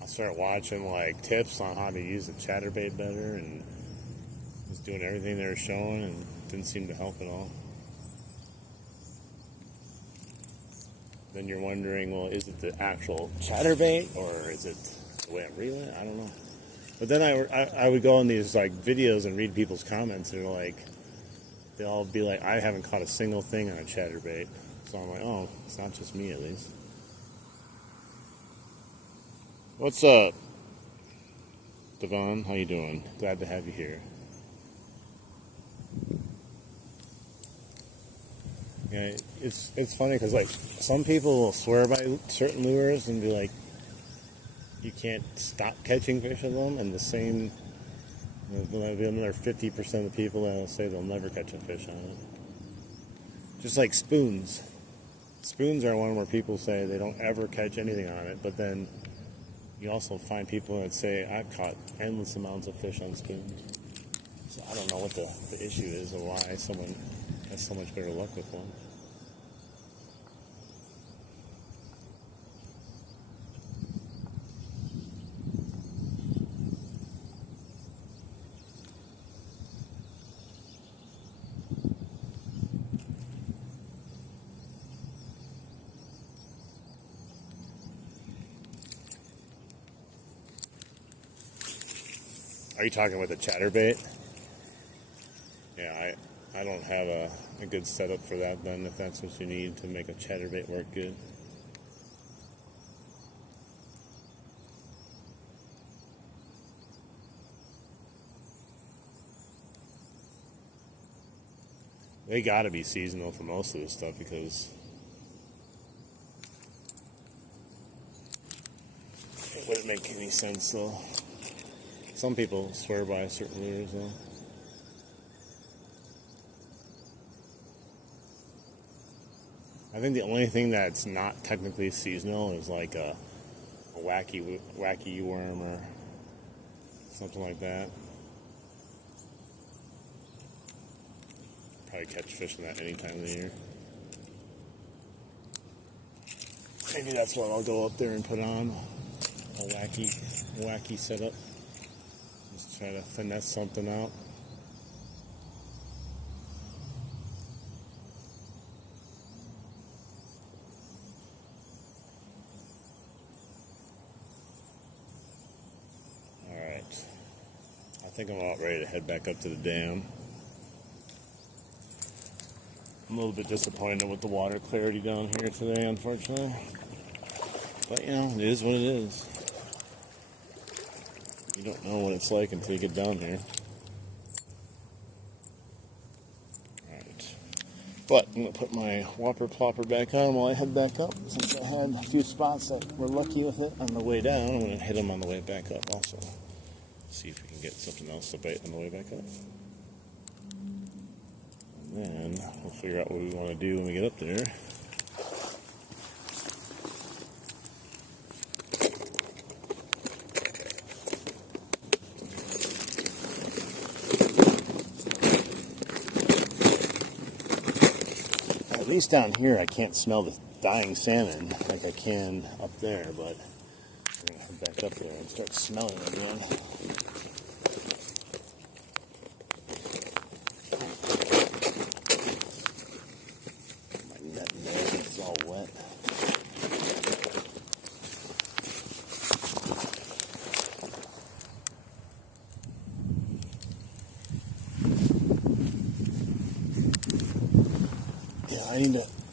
I'll start watching like tips on how to use the chatterbait better and just doing everything they were showing and it didn't seem to help at all. Then you're wondering, well, is it the actual chatterbait or is it the way I'm reeling it? I don't know. But then I would go on these like videos and read people's comments and they'll all be like, I haven't caught a single thing on a chatterbait. So I'm like, oh, it's not just me at least. What's up, Devon? How you doing? Glad to have you here. Yeah, it's funny because like some people will swear by certain lures and be like, you can't stop catching fish with them, and the same, there'll be another 50% of the people that will say they'll never catch a fish on it. Just like spoons. Spoons are one where people say they don't ever catch anything on it, but then you also find people that say, I've caught endless amounts of fish on spoons. So I don't know what the issue is or why someone has so much better luck with one. Are you talking with a chatterbait? Yeah, I don't have a good setup for that then, if that's what you need to make a chatterbait work good. They gotta be seasonal for most of this stuff because it wouldn't make any sense though. Some people swear by certain lures, though. I think the only thing that's not technically seasonal is like a wacky worm or something like that. Probably catch fish in that any time of the year. Maybe that's what I'll go up there and put on, a wacky setup. Just try to finesse something out. Alright, I think I'm about ready to head back up to the dam. I'm a little bit disappointed with the water clarity down here today, unfortunately. But, you know, it is what it is. You don't know what it's like until you get down here. Alright. But I'm going to put my whopper plopper back on while I head back up. Since I had a few spots that were lucky with it on the way down, I'm going to hit them on the way back up also. See if we can get something else to bite on the way back up. And then we'll figure out what we want to do when we get up there. At least down here I can't smell the dying salmon like I can up there, but I'm going to head back up there and start smelling again.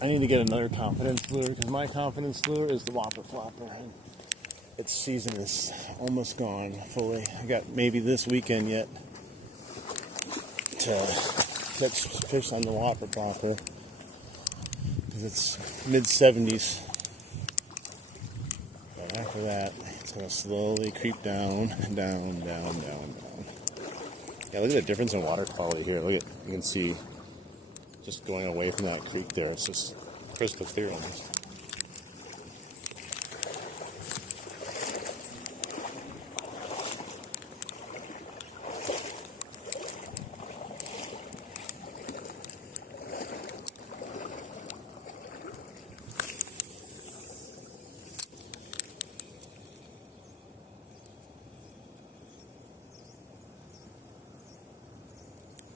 I need to get another confidence lure because my confidence lure is the whopper flopper, and its season is almost gone fully. I got maybe this weekend yet to catch fish on the whopper flopper because it's mid-70s. But after that, it's going to slowly creep down. Yeah, look at the difference in water quality here. Look at, you can see. Just going away from that creek there, it's just crystal clear almost.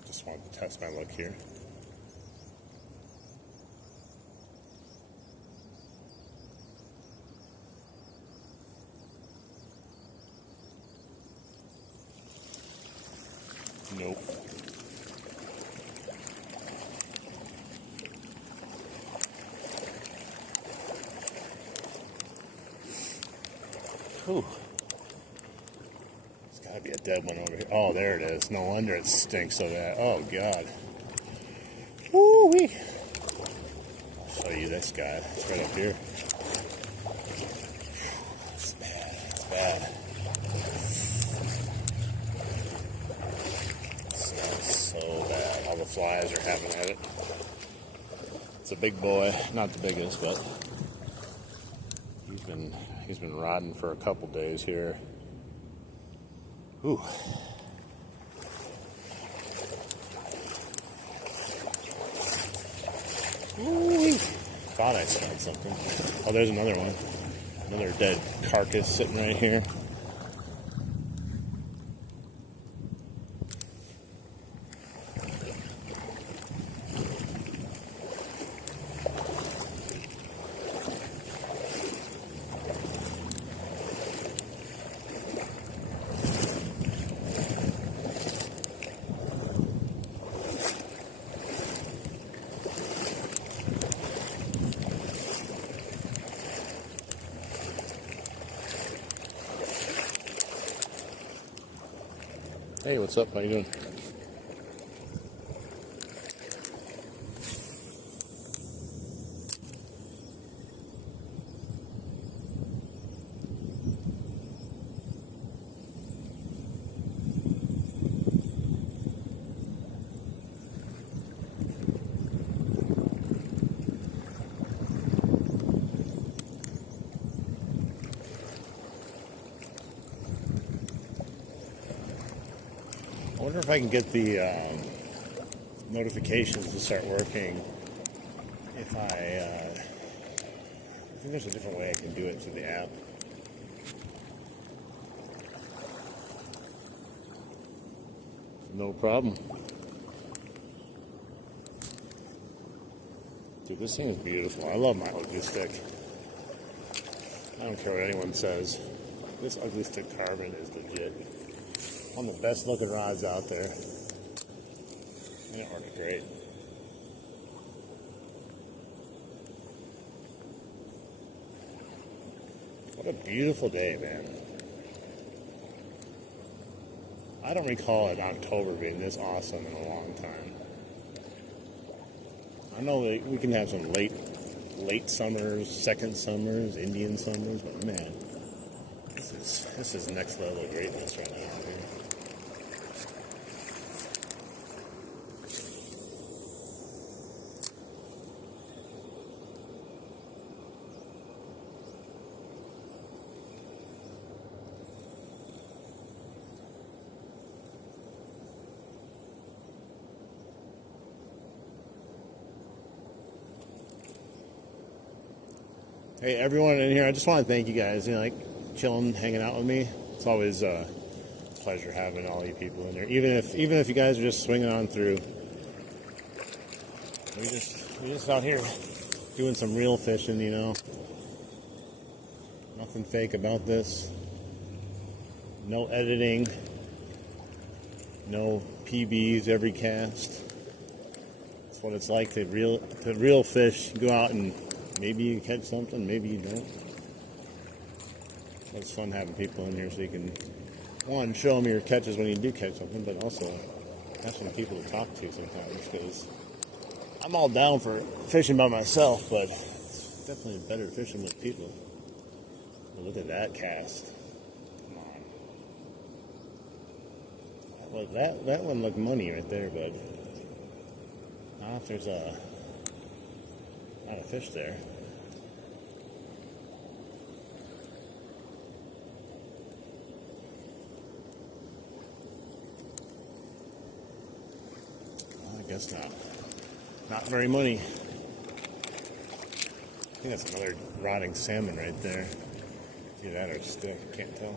Just wanted to test my luck here. Nope. Whew. There's gotta be a dead one over here. Oh, there it is. No wonder it stinks so bad. Oh, God. Woo-wee. I'll show you this guy. It's right up here. It's bad. It's bad. So bad. All the flies are having at it. It's a big boy, not the biggest, but he's been rodding for a couple days here. Ooh. Ooh. Thought I smelled something. Oh, there's another one. Another dead carcass sitting right here. Hey, what's up? How you doing? wonder if I can get the notifications to start working if I think there's a different way I can do it through the app. No problem. Dude, this thing is beautiful. I love my ugly stick. I don't care what anyone says. This ugly stick carbon is legit. One of the best looking rods out there. And it works great. What a beautiful day, man. I don't recall an October being this awesome in a long time. I know that we can have some late summers, second summers, Indian summers, but man, this is next level greatness right now. Dude. Hey, everyone in here, I just want to thank you guys, chilling, hanging out with me. It's always a pleasure having all you people in there. Even if you guys are just swinging on through. We're just out here doing some real fishing, Nothing fake about this. No editing. No PBs every cast. That's what it's like to real fish. Go out and maybe you catch something, maybe you don't. It's fun having people in here so you can, one, show them your catches when you do catch something, but also have some people to talk to sometimes, because I'm all down for fishing by myself, but it's definitely better fishing with people. Well, look at that cast. Come on. Well, that one looked money right there, bud. I don't know if there's a lot of fish there. Well, I guess not. Not very money. I think that's another rotting salmon right there. Either that or a stick, I can't tell.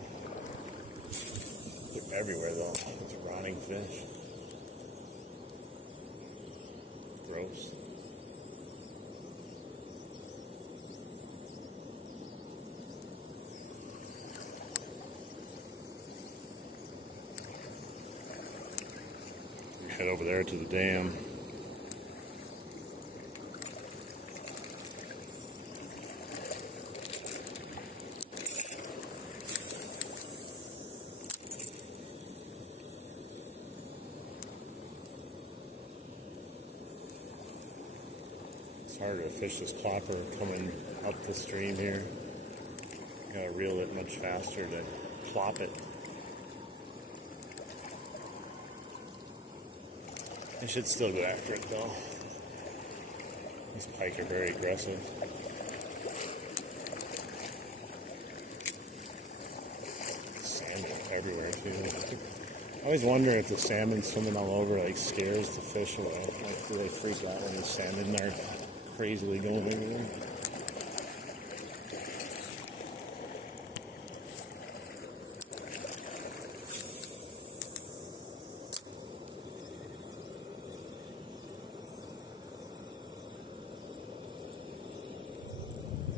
They're everywhere though. It's a rotting fish. Gross. Head over there to the dam. It's harder to fish this plopper coming up the stream here. Gotta reel it much faster to plop it. I should still go after it though. These pike are very aggressive. Salmon everywhere too. I always wonder if the salmon swimming all over scares the fish away. Do they freak out when the salmon are crazily going everywhere?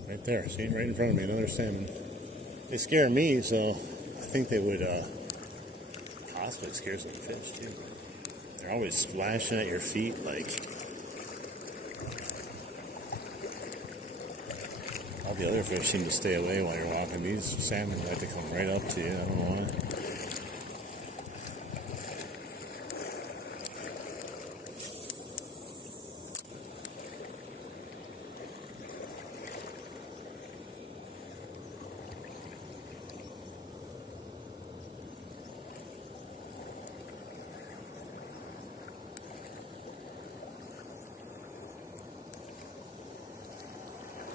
Right there, see, right in front of me, another salmon. They scare me, so I think they would possibly scare some fish too. They're always splashing at your feet, all the other fish seem to stay away while you're walking. These salmon like to come right up to you. I don't know why.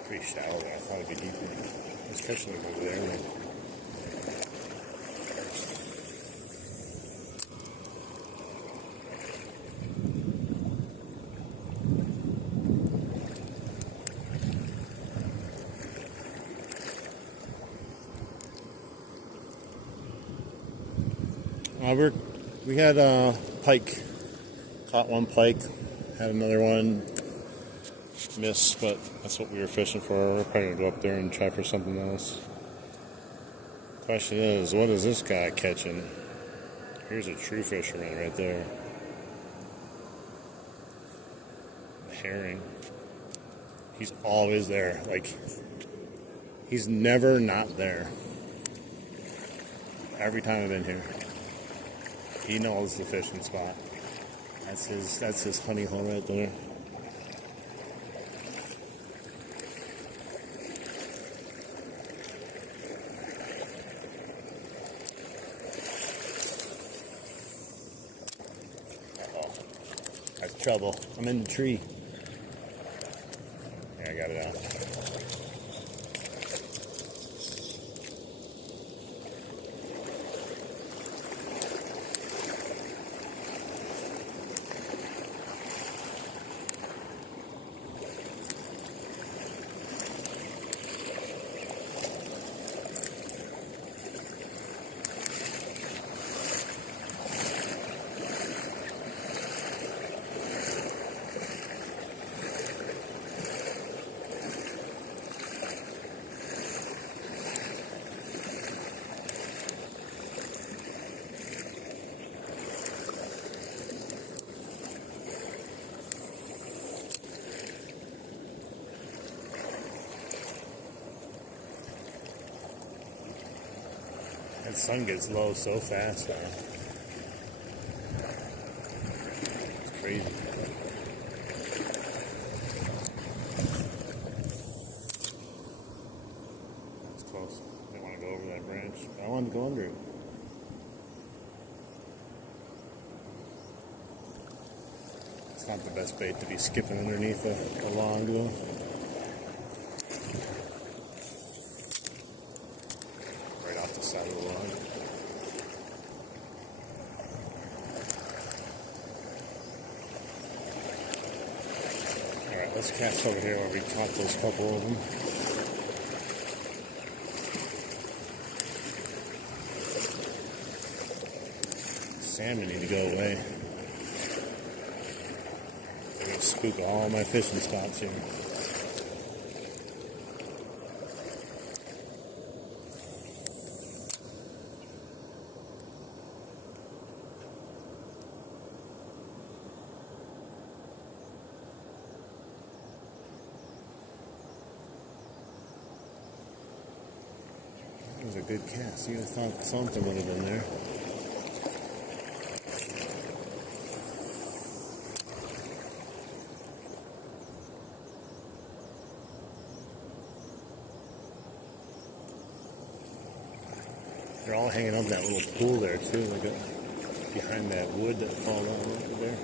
Pretty shallow there. I thought it'd be deeper. Let's catch them over there. We had pike. Caught one pike. Had another one miss, but that's what we were fishing for. We're probably gonna go up there and try for something else. Question is, what is this guy catching? Here's a true fisherman right there. A herring. He's always there. Like, he's never not there. Every time I've been here, he knows the fishing spot. That's his honey hole right there. Uh-oh. That's trouble. I'm in the tree. Yeah, I got it out. The sun gets low so fast now. It's crazy. It's close. I didn't want to go over that branch, but I wanted to go under it. It's not the best bait to be skipping underneath a log though. Side of the log. Alright, let's cast over here where we caught those couple of them. Salmon need to go away. They're going to spook all my fishing spots here. That was a good cast. You would have thought something would have been there. They're all hanging up that little pool there too, like behind that wood that falls out over there.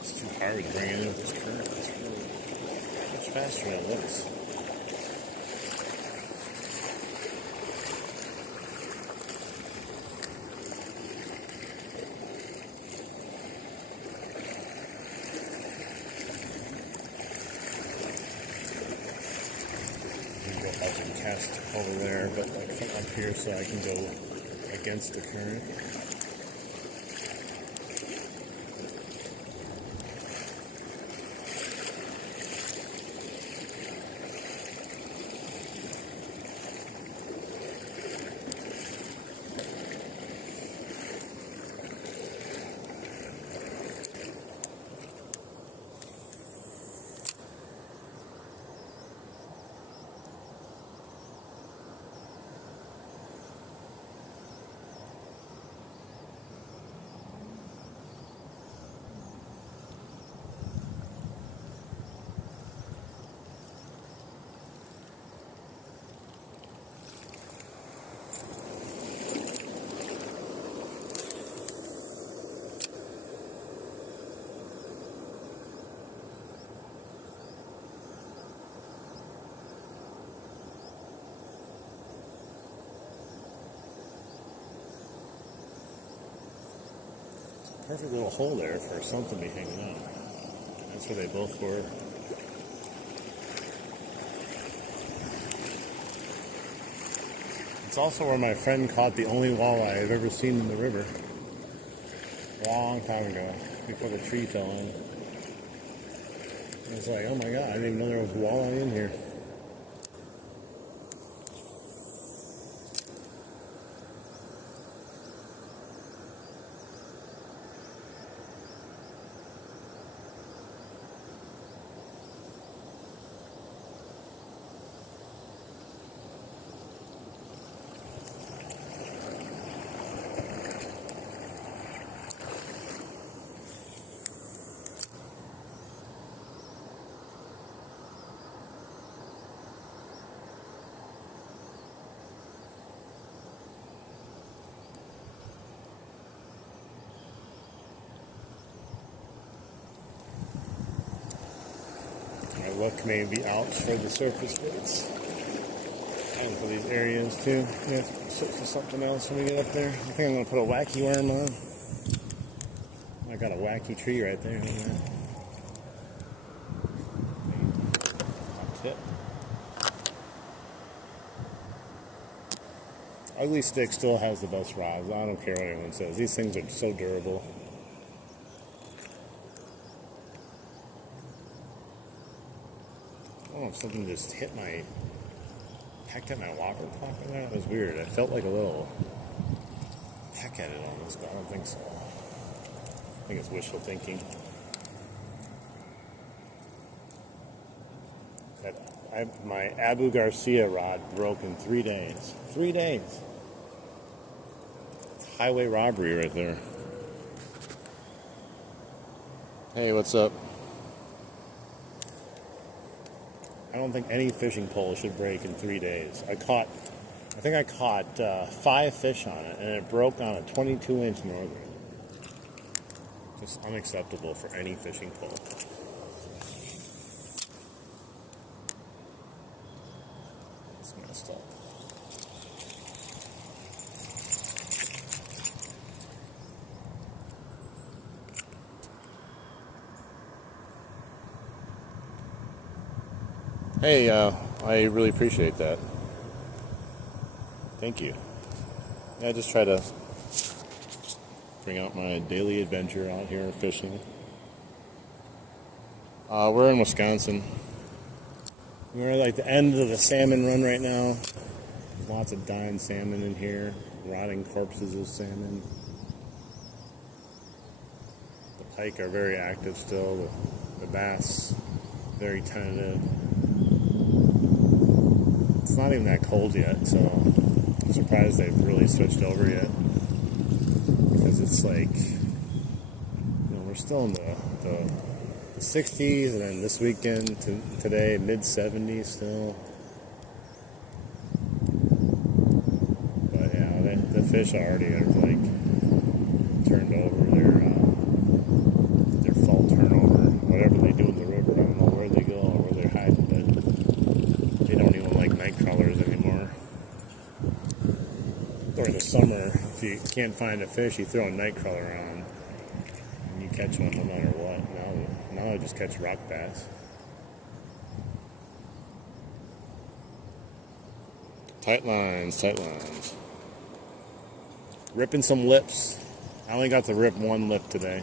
It's too hard to bring it in with this current. It's really much faster than it looks. I can cast over there, but I come up here so I can go against the current. Perfect little hole there for something to be hanging out. That's where they both were. It's also where my friend caught the only walleye I've ever seen in the river. A long time ago, before the tree fell in. I was like, oh my god, I didn't even know there was walleye in here. My luck may be out for the surface baits and for these areas too. Yeah, search for something else when we get up there. I think I'm gonna put a wacky worm on. I got a wacky tree right there. Tip. Ugly Stick still has the best rods. I don't care what anyone says. These things are so durable. I don't know if something just pecked at my water clock. That was weird. I felt like a little peck at it almost, but I don't think so. I think it's wishful thinking. My Abu Garcia rod broke in 3 days. 3 days. It's highway robbery right there. Hey, what's up? I don't think any fishing pole should break in 3 days. I think I caught 5 fish on it, and it broke on a 22-inch northern. Just unacceptable for any fishing pole. It's messed up. Hey, I really appreciate that. Thank you. Yeah, I just try to bring out my daily adventure out here fishing. We're in Wisconsin. We're at like the end of the salmon run right now. There's lots of dying salmon in here, rotting corpses of salmon. The pike are very active still. The bass, very tentative. It's not even that cold yet, so I'm surprised they've really switched over yet. Because it's like, we're still in the 60s, and then this weekend, today, mid-70s still. But yeah, the fish already are like turned over. Their fall turnover, whatever they do in the river. I don't know where they go or where they're hiding, but they don't even like night crawlers anymore. During the summer, if you can't find a fish, you throw a night crawler on, and you catch one no matter what. Now I just catch rock bass. Tight lines, tight lines. Ripping some lips. I only got to rip one lip today.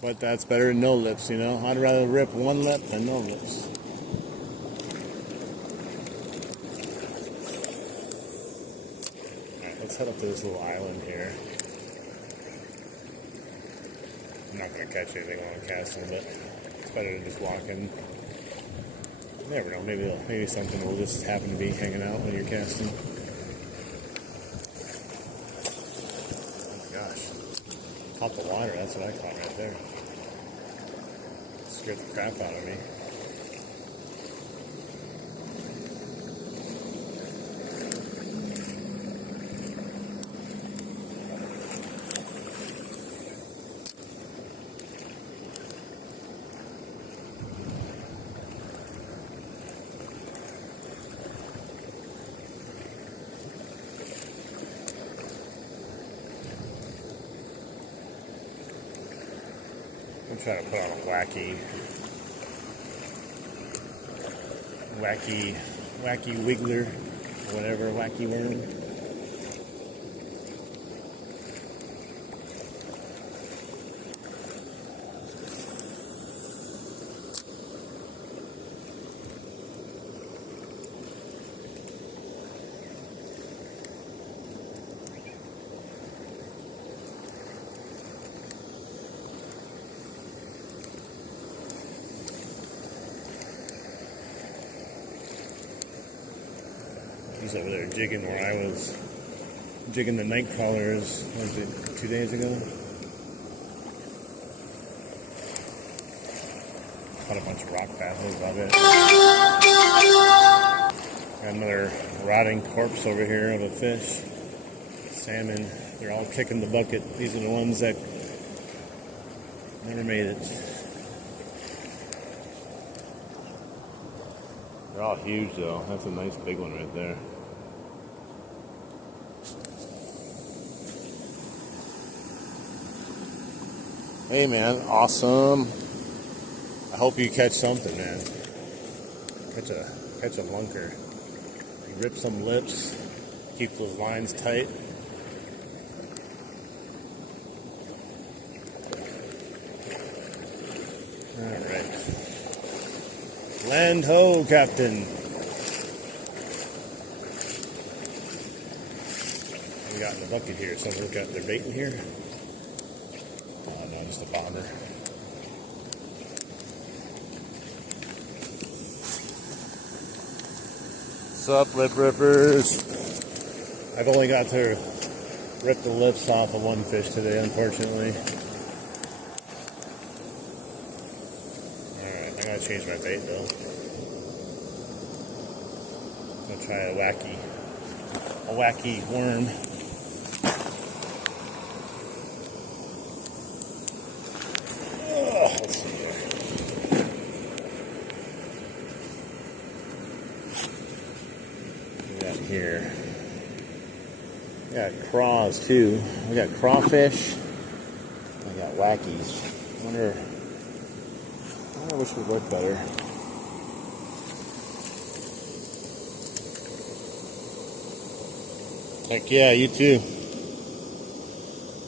But that's better than no lips, you know? I'd rather rip one lip than no lips. Alright, let's head up to this little island here. I'm not going to catch anything while I'm casting, but it's better to just walk in. You never know, maybe something will just happen to be hanging out when you're casting. Oh my gosh. Caught the water, that's what I caught right there. Scared the crap out of me. Try to put on a wacky wiggler, or whatever, wacky worm. He's over there jigging where I was jigging the night crawlers, what was it, 2 days ago? Caught a bunch of rock battles out it. Got another rotting corpse over here of a fish. Salmon, they're all kicking the bucket. These are the ones that never made it. They're all huge though. That's a nice big one right there. Hey man, awesome. I hope you catch something, man. Catch a lunker. You rip some lips, keep those lines tight. Alright. Land ho, Captain. What we got in the bucket here? Someone got their bait in here? Oh no, just a bomber. What's up, lip rippers? I've only got to rip the lips off of one fish today, unfortunately. Alright, I gotta change my bait though. I'm gonna try a wacky worm. Let's see here. We got here. We got craws too. We got crawfish. We got wackies. I wonder which would work better. Heck yeah, you too.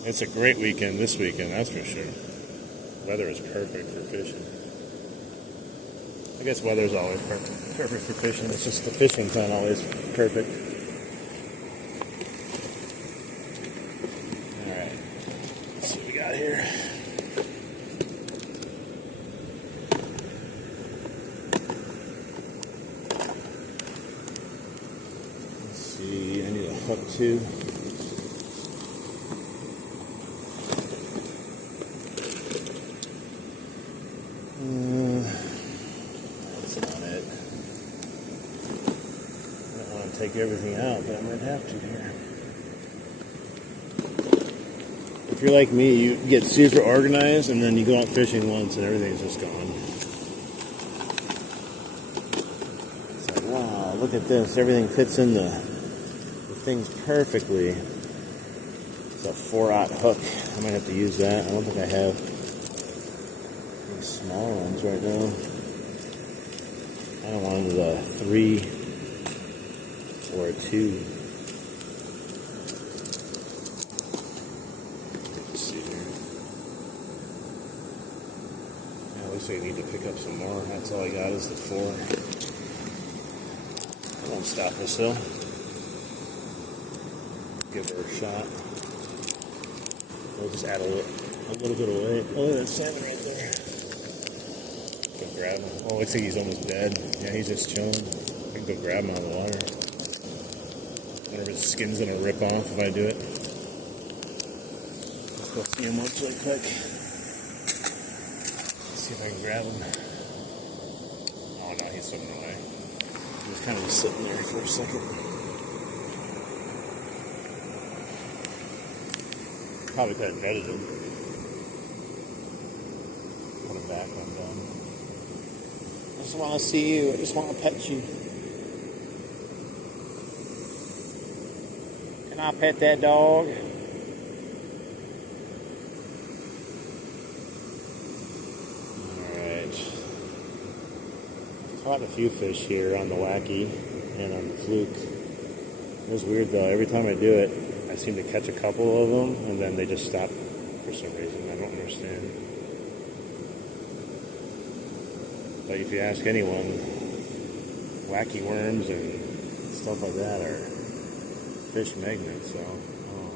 It's a great weekend this weekend, that's for sure. Weather is perfect for fishing. I guess weather's always perfect for fishing. It's just the fishing's not always perfect. Alright. Let's see what we got here. Let's see, I need a hook too. That's not it. I don't want to take everything out, but I might have to here. If you're like me, you get super organized and then you go out fishing once and everything's just gone. It's like, wow, look at this. Everything fits in the things perfectly. It's a 4/0 hook. I might have to use that. I don't think I have smaller ones right now. I don't want a 3 or a 2. Let's see here. Yeah, looks like I need to pick up some more. That's all I got is the 4. I won't stop us though. Give her a shot. We'll just add a little bit of weight. Oh, look at that salmon right there. Go grab him. Oh, looks like he's almost dead. Yeah, he's just chilling. I can go grab him out of the water. I wonder if his skin's gonna rip off if I do it. Let's go see him once really quick. Let's see if I can grab him. Oh no, he's swimming away. He was kind of just sitting there for a second. Probably could have netted him. Put him back when I'm done. I just want to see you. I just want to pet you. Can I pet that dog? Caught a few fish here on the wacky and on the fluke. It was weird though. Every time I do it, I seem to catch a couple of them and then they just stop for some reason. I don't understand. But if you ask anyone, wacky worms and stuff like that are fish magnets. So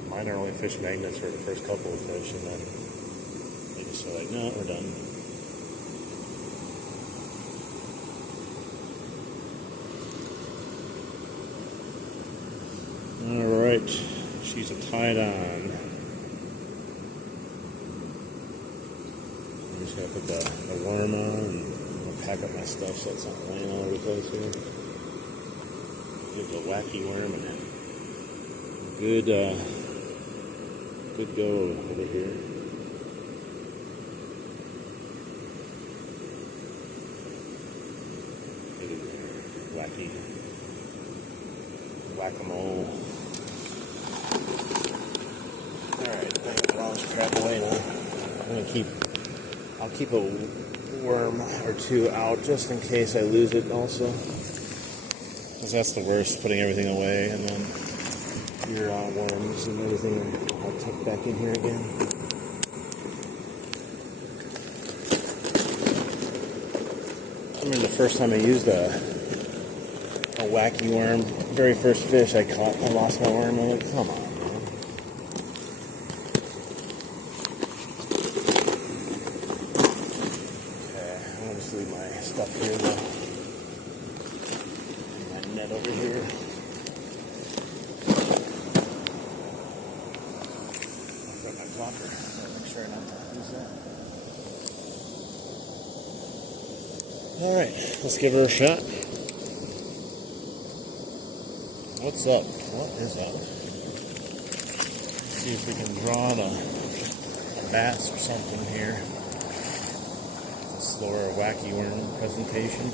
mine are only fish magnets for the first couple of fish, and then they just are like, no, we're done. Alright, she's a tied on. I'm just going to put the worm on and I'm going to pack up my stuff so it's not laying all over the place here. Give the wacky worm and then good go over here. Wacky whack-a-mole. Alright, I got all this crap away now. I'll keep a worm or two out just in case I lose it also. Because that's the worst, putting everything away and then your worms and everything I'll tuck back in here again. I remember the first time I used a wacky worm, very first fish I caught, I lost my worm. I'm like, come on, man. Okay, I'm going to just leave my stuff here though. My net over here. I've got my blocker, so I'll make sure not to lose that. Alright, let's give her a shot. What's up? What is up? Let's see if we can draw on a bass or something here. A slower wacky worm presentation.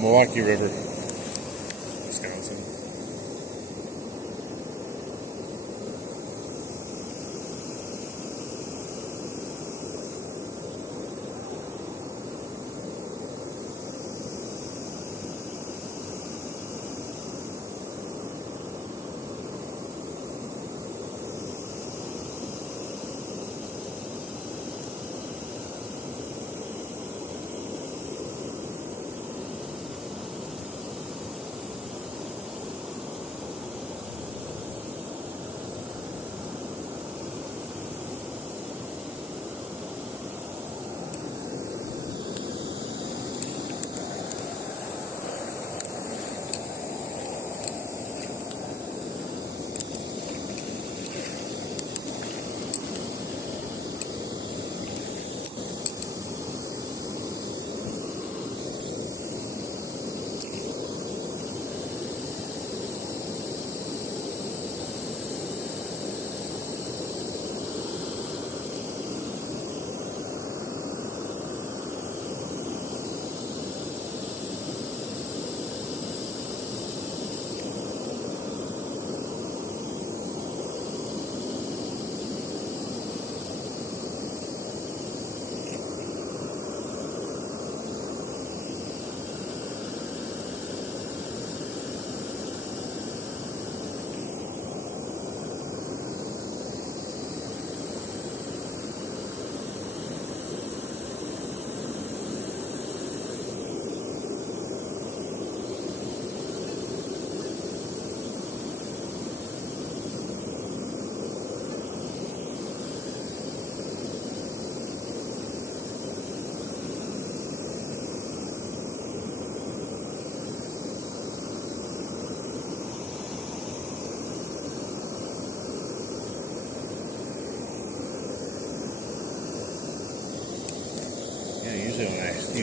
Milwaukee River, Wisconsin.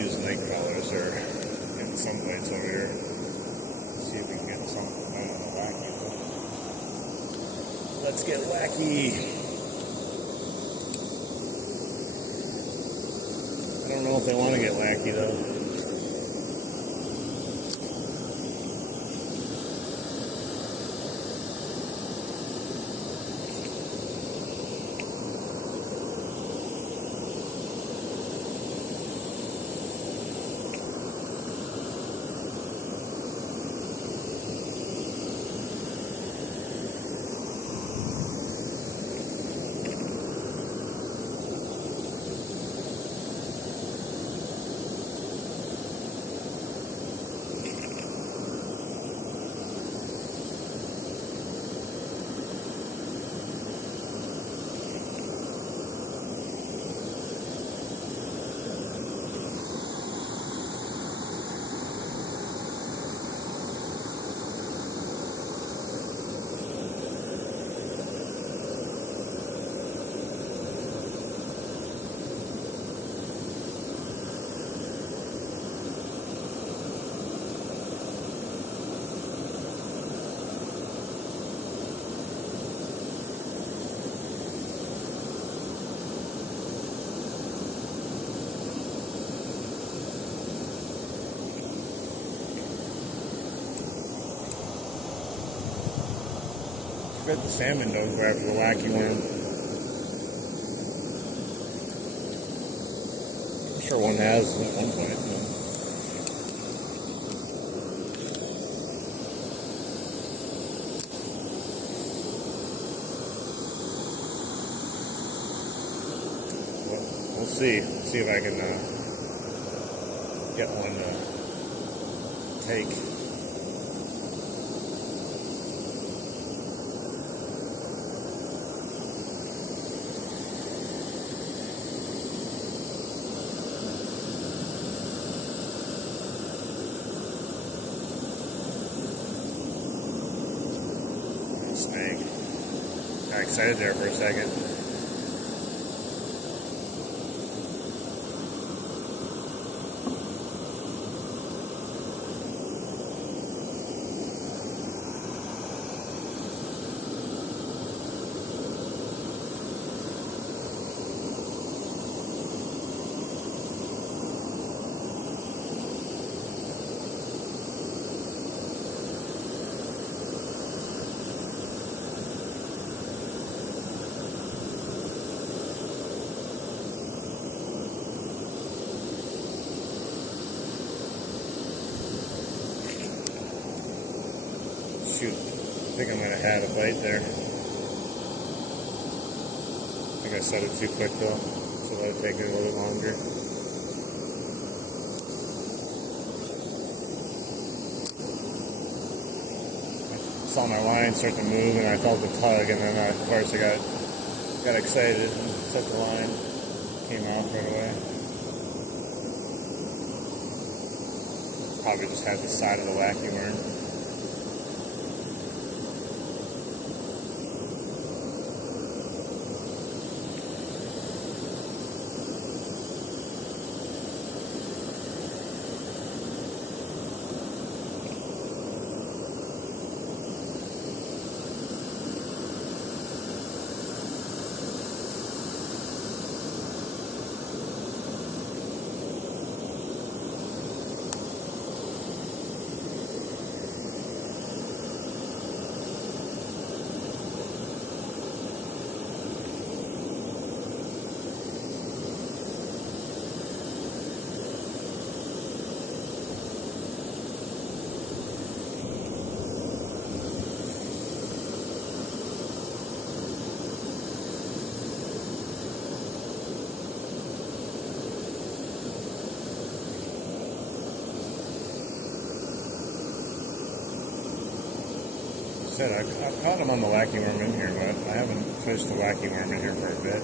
using night crawlers or getting some bites over here. Let's see if we can get something done on the wacky. Let's get wacky. I don't know if they want to get wacky though. I bet the salmon don't go after the wacky worm. I'm sure one has at one point. Well, we'll see. See if I can get one to take. Snake. Got excited there for a second. Shoot, I think I might have had a bite there. I think I set it too quick though, so that'll take it a little bit longer. I saw my line start to move and I felt the tug, and then of course I got excited and set the line, came off right away. Probably just had the side of the wacky worm. Said I caught him on the wacky worm in here, but I haven't fished the wacky worm in here for a bit.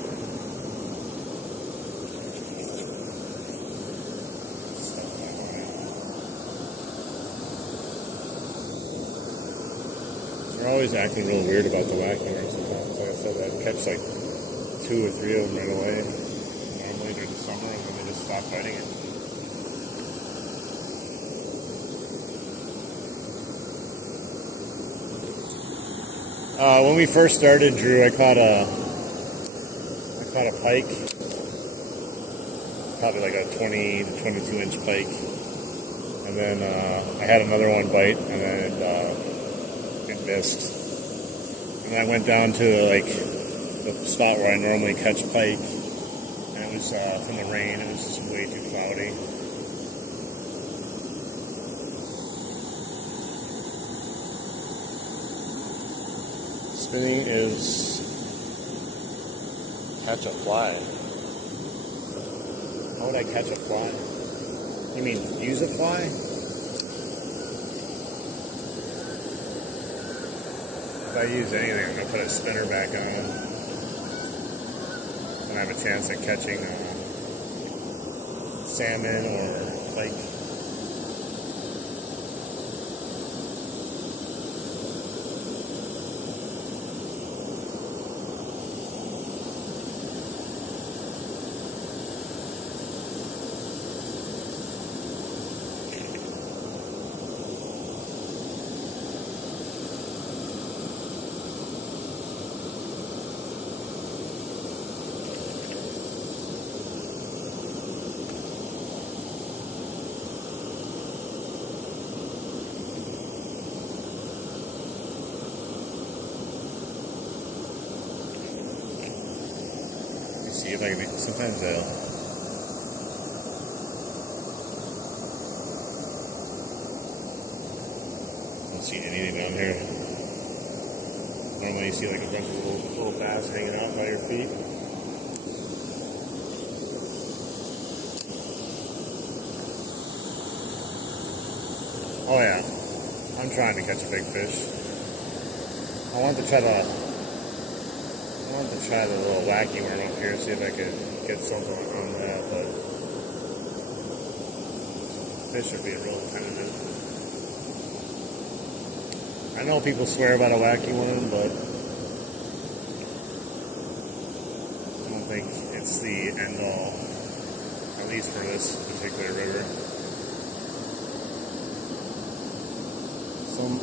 They're always acting real weird about the wacky worms sometimes. Like I said, I'd catch like 2 or 3 of them right away, normally during the summer, and then they just stop fighting it. When we first started, Drew, I caught a pike, probably like a 20 to 22 inch pike, and then I had another one bite, and then it missed. And I went down to like the spot where I normally catch pike, and it was from the rain. It was just way too cloudy. Spinning is catch a fly. How would I catch a fly? You mean use a fly? If I use anything, I'm going to put a spinner back on. And I have a chance at catching salmon or pike. See if I can. Sometimes they'll. Don't see anything down here. Normally, you see like a bunch of little bass hanging out by your feet. Oh yeah, I'm trying to catch a big fish. I want to try the little wacky worm up here, see if I could get something on that, but fish are being real tentative. I know people swear about a wacky worm, but I don't think it's the end all, at least for this particular river.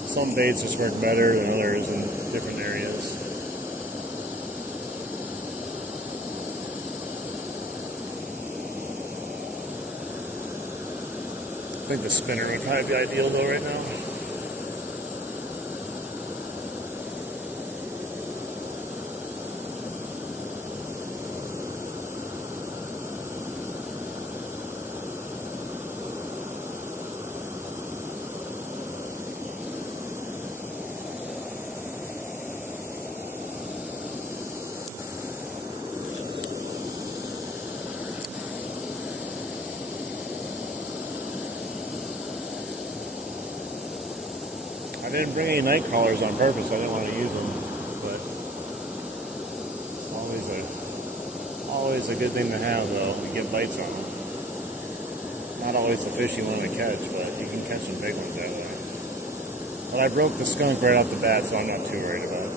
Some baits just work better than others in different areas. I think the spinner would probably be ideal though right now. I didn't bring any night crawlers on purpose. I didn't want to use them, but it's always a good thing to have, though. You get bites on them. Not always the fish you want to catch, but you can catch some big ones that way. But I broke the skunk right off the bat, so I'm not too worried about it.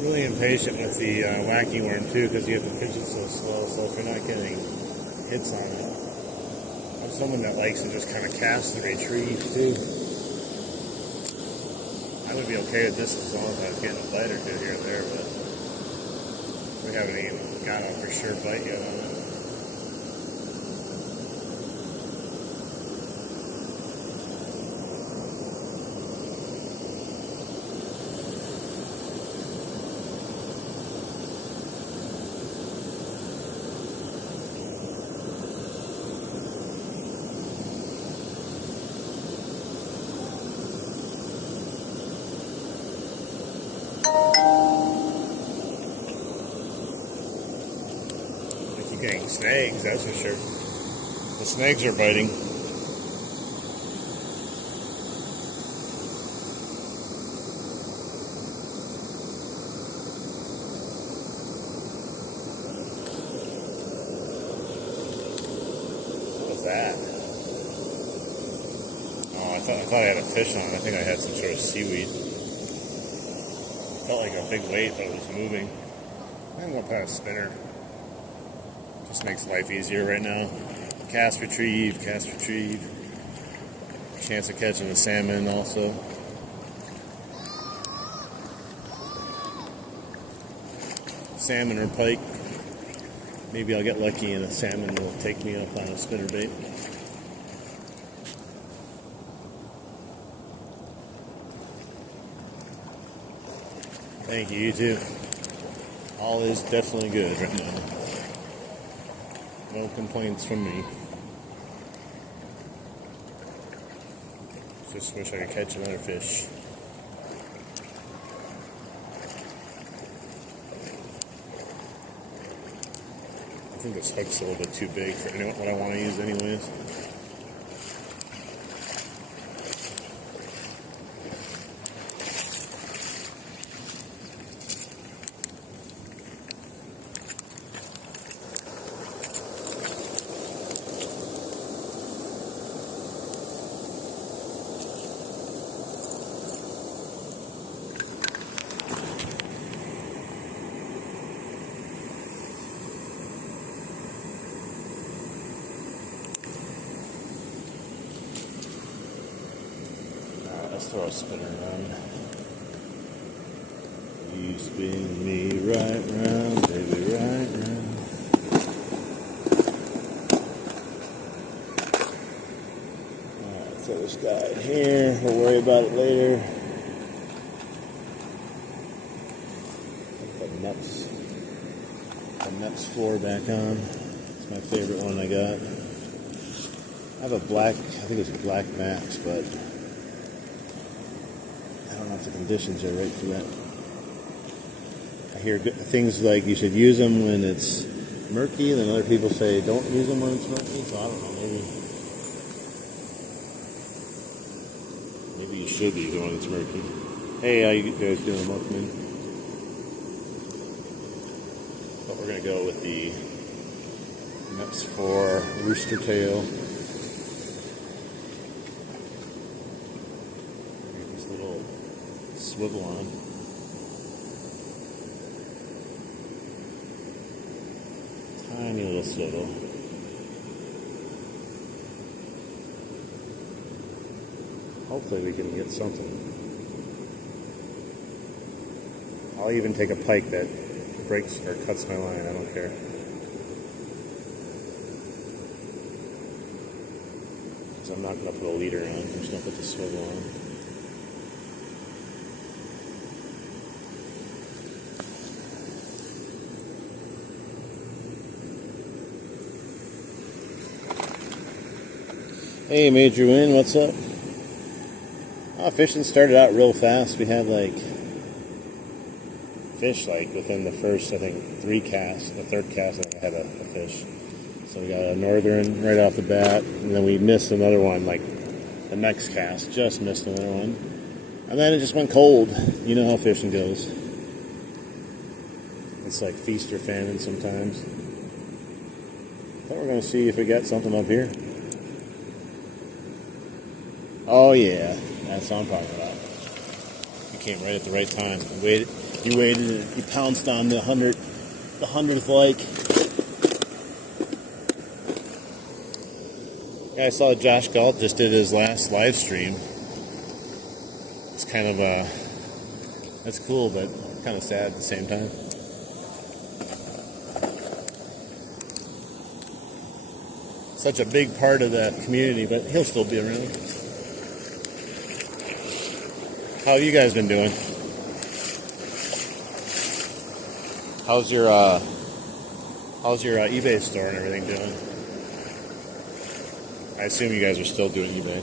Really impatient with the wacky worm too, because you have to fish it so slow. So if you're not getting hits on it, I'm someone that likes to just kind of cast and retrieve too. I would be okay with this as long as I was getting a bite or two here and there, but we haven't even got a for sure bite yet on it. snags, that's for sure. The snags are biting. What was that? Oh, I thought I had a fish on it. I think I had some sort of seaweed. Felt like a big weight, but it was moving. I'm gonna put a spinner. Just makes life easier right now. Cast retrieve, cast retrieve. Chance of catching a salmon also. Salmon or pike. Maybe I'll get lucky and a salmon will take me up on a spinnerbait. Thank you, you too. All is definitely good right now. No complaints from me. Just wish I could catch another fish. I think this hook's a little bit too big for what I want to use anyways. Let's throw a spinner on. You spin me right round, baby, right round. Alright, throw this guy in here. We'll worry about it later. Put the nuts 4 back on. It's my favorite one I got. I have a black, I think it's a black Max, but I don't know if the conditions are right for that. I hear things like you should use them when it's murky, and then other people say don't use them when it's murky, so I don't know, maybe you should use them when it's murky. Hey, how you guys doing, Muffman? But we're going to go with the nuts for rooster tail. Swivel on. Tiny little swivel. Hopefully we can get something. I'll even take a pike that breaks or cuts my line, I don't care. Because I'm not going to put a leader on, I'm just going to put the swivel on. Hey, Major Win, what's up? Fishing started out real fast. We had fish within the first, I think, 3 casts. The third cast, I think I had a fish. So we got a northern right off the bat, and then we missed another one, the next cast, just missed another one. And then it just went cold. You know how fishing goes. It's like feast or famine sometimes. But we're going to see if we got something up here. Oh yeah, that's what I'm talking about. You came right at the right time. You waited, you pounced on the 100th like. Yeah, I saw Josh Galt just did his last live stream. It's kind of that's cool, but kind of sad at the same time. Such a big part of the community, but he'll still be around. How have you guys been doing? How's your eBay store and everything doing? I assume you guys are still doing eBay.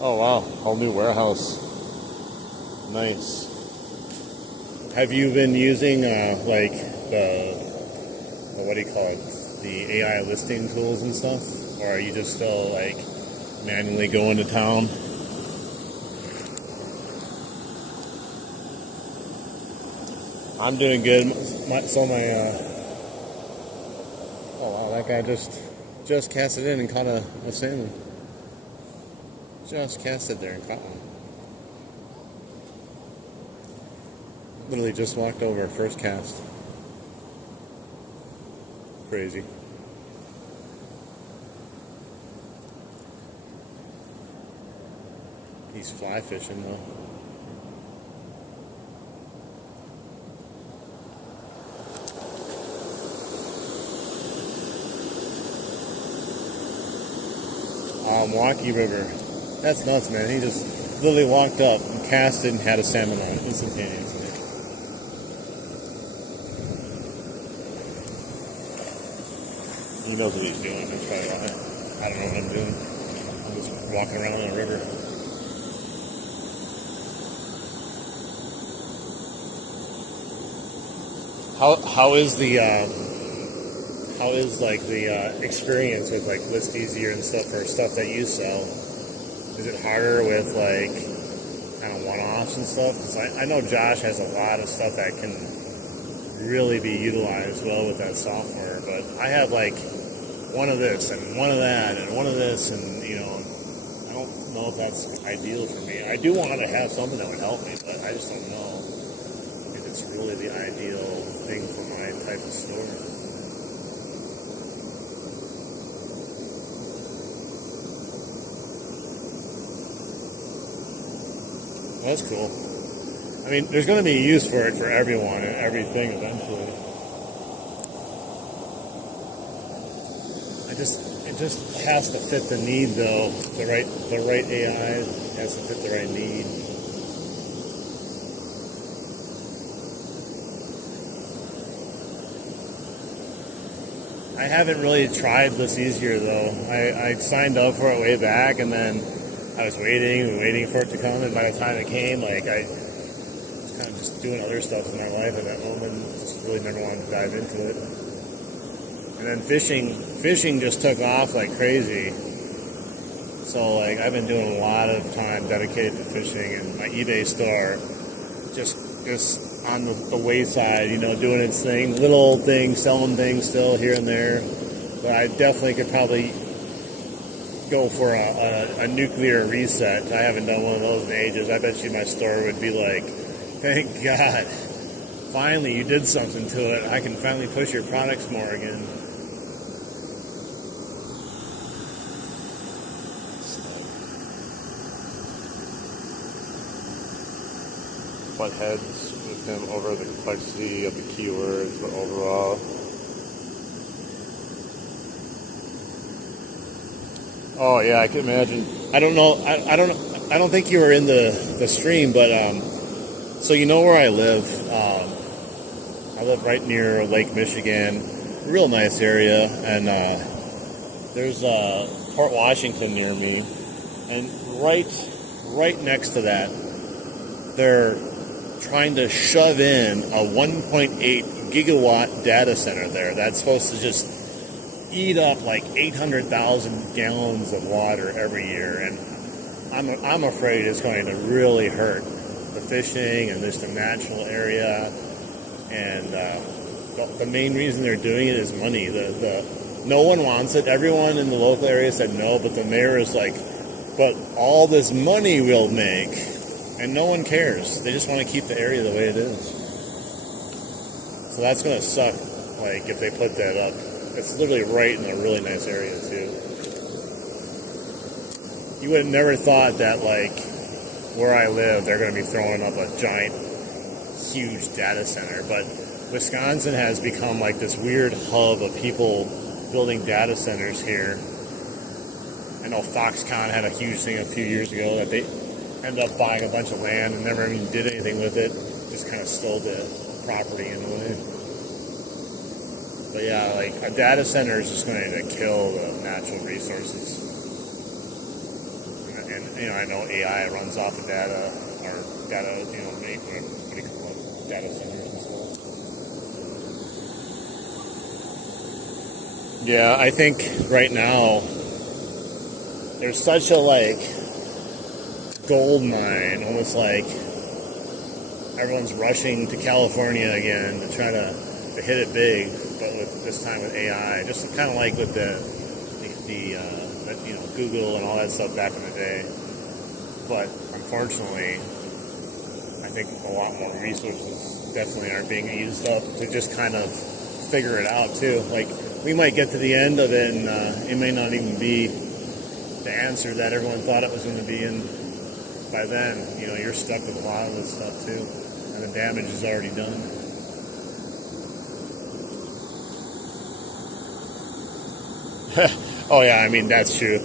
Oh wow, whole new warehouse. Nice. Have you been using like what do you call it? The AI listing tools and stuff? Or are you just still like manually going to town? I'm doing good. Oh wow, that guy just cast it in and caught a salmon. Just cast it there and caught one. Literally just walked over, first cast. Crazy. He's fly fishing though. Milwaukee River. That's nuts, man. He just literally walked up and cast it and had a salmon on it instantaneously. He knows what he's doing. That's probably why. I don't know what I'm doing. I'm just walking around in a river. How is like the experience with like List Easier and stuff for stuff that you sell? Is it harder with like kind of one-offs and stuff? Because I know Josh has a lot of stuff that can really be utilized well with that software, but I have like one of this and one of that and one of this, and you know, I don't know if that's ideal for me. I do want to have something that would help me, but I just don't know if it's really the ideal thing for my type of store. That's cool. I mean, there's going to be a use for it for everyone and everything eventually. It just has to fit the need, though. The right AI has to fit the right need. I haven't really tried List Easier though. I signed up for it way back, and then I was waiting for it to come, and by the time it came, like I was kind of just doing other stuff in my life at that moment. Just really never wanted to dive into it. And then fishing just took off like crazy. So like I've been doing a lot of time dedicated to fishing, and my eBay store just on the wayside, you know, doing its thing, little old things, selling things still here and there. But I definitely could probably go for a nuclear reset. I haven't done one of those in ages. I bet you my store would be like, thank God, finally you did something to it. I can finally push your products more again. Butt heads with him over the complexity of the keywords, but overall. Oh yeah, I can imagine. I don't know. I don't think you were in the stream, but so you know where I live. I live right near Lake Michigan, real nice area, and there's Port Washington near me, and right next to that, they're trying to shove in a 1.8 gigawatt data center there that's supposed to just eat up like 800,000 gallons of water every year, and I'm afraid it's going to really hurt the fishing and just the natural area. And the main reason they're doing it is money. No one wants it. Everyone in the local area said no, but the mayor is like, but all this money we'll make, and no one cares. They just want to keep the area the way it is. So that's going to suck, like, if they put that up. It's literally right in a really nice area, too. You would have never thought that, like, where I live, they're going to be throwing up a giant, huge data center. But Wisconsin has become, like, this weird hub of people building data centers here. I know Foxconn had a huge thing a few years ago that they ended up buying a bunch of land and never even did anything with it. Just kind of stole the property in a way. But yeah, like a data center is just going to kill the natural resources. I know AI runs off of data, or data, what do you call it, data centers and stuff. Yeah, I think right now there's such a gold mine, almost like everyone's rushing to California again to try to hit it big, but with this time with AI, just kind of like with the Google and all that stuff back in the day. But unfortunately, I think a lot more resources definitely aren't being used up to just kind of figure it out too. Like, we might get to the end of it and it may not even be the answer that everyone thought it was going to be, and by then, you're stuck with a lot of this stuff too, and the damage is already done. Oh yeah, I mean, that's true.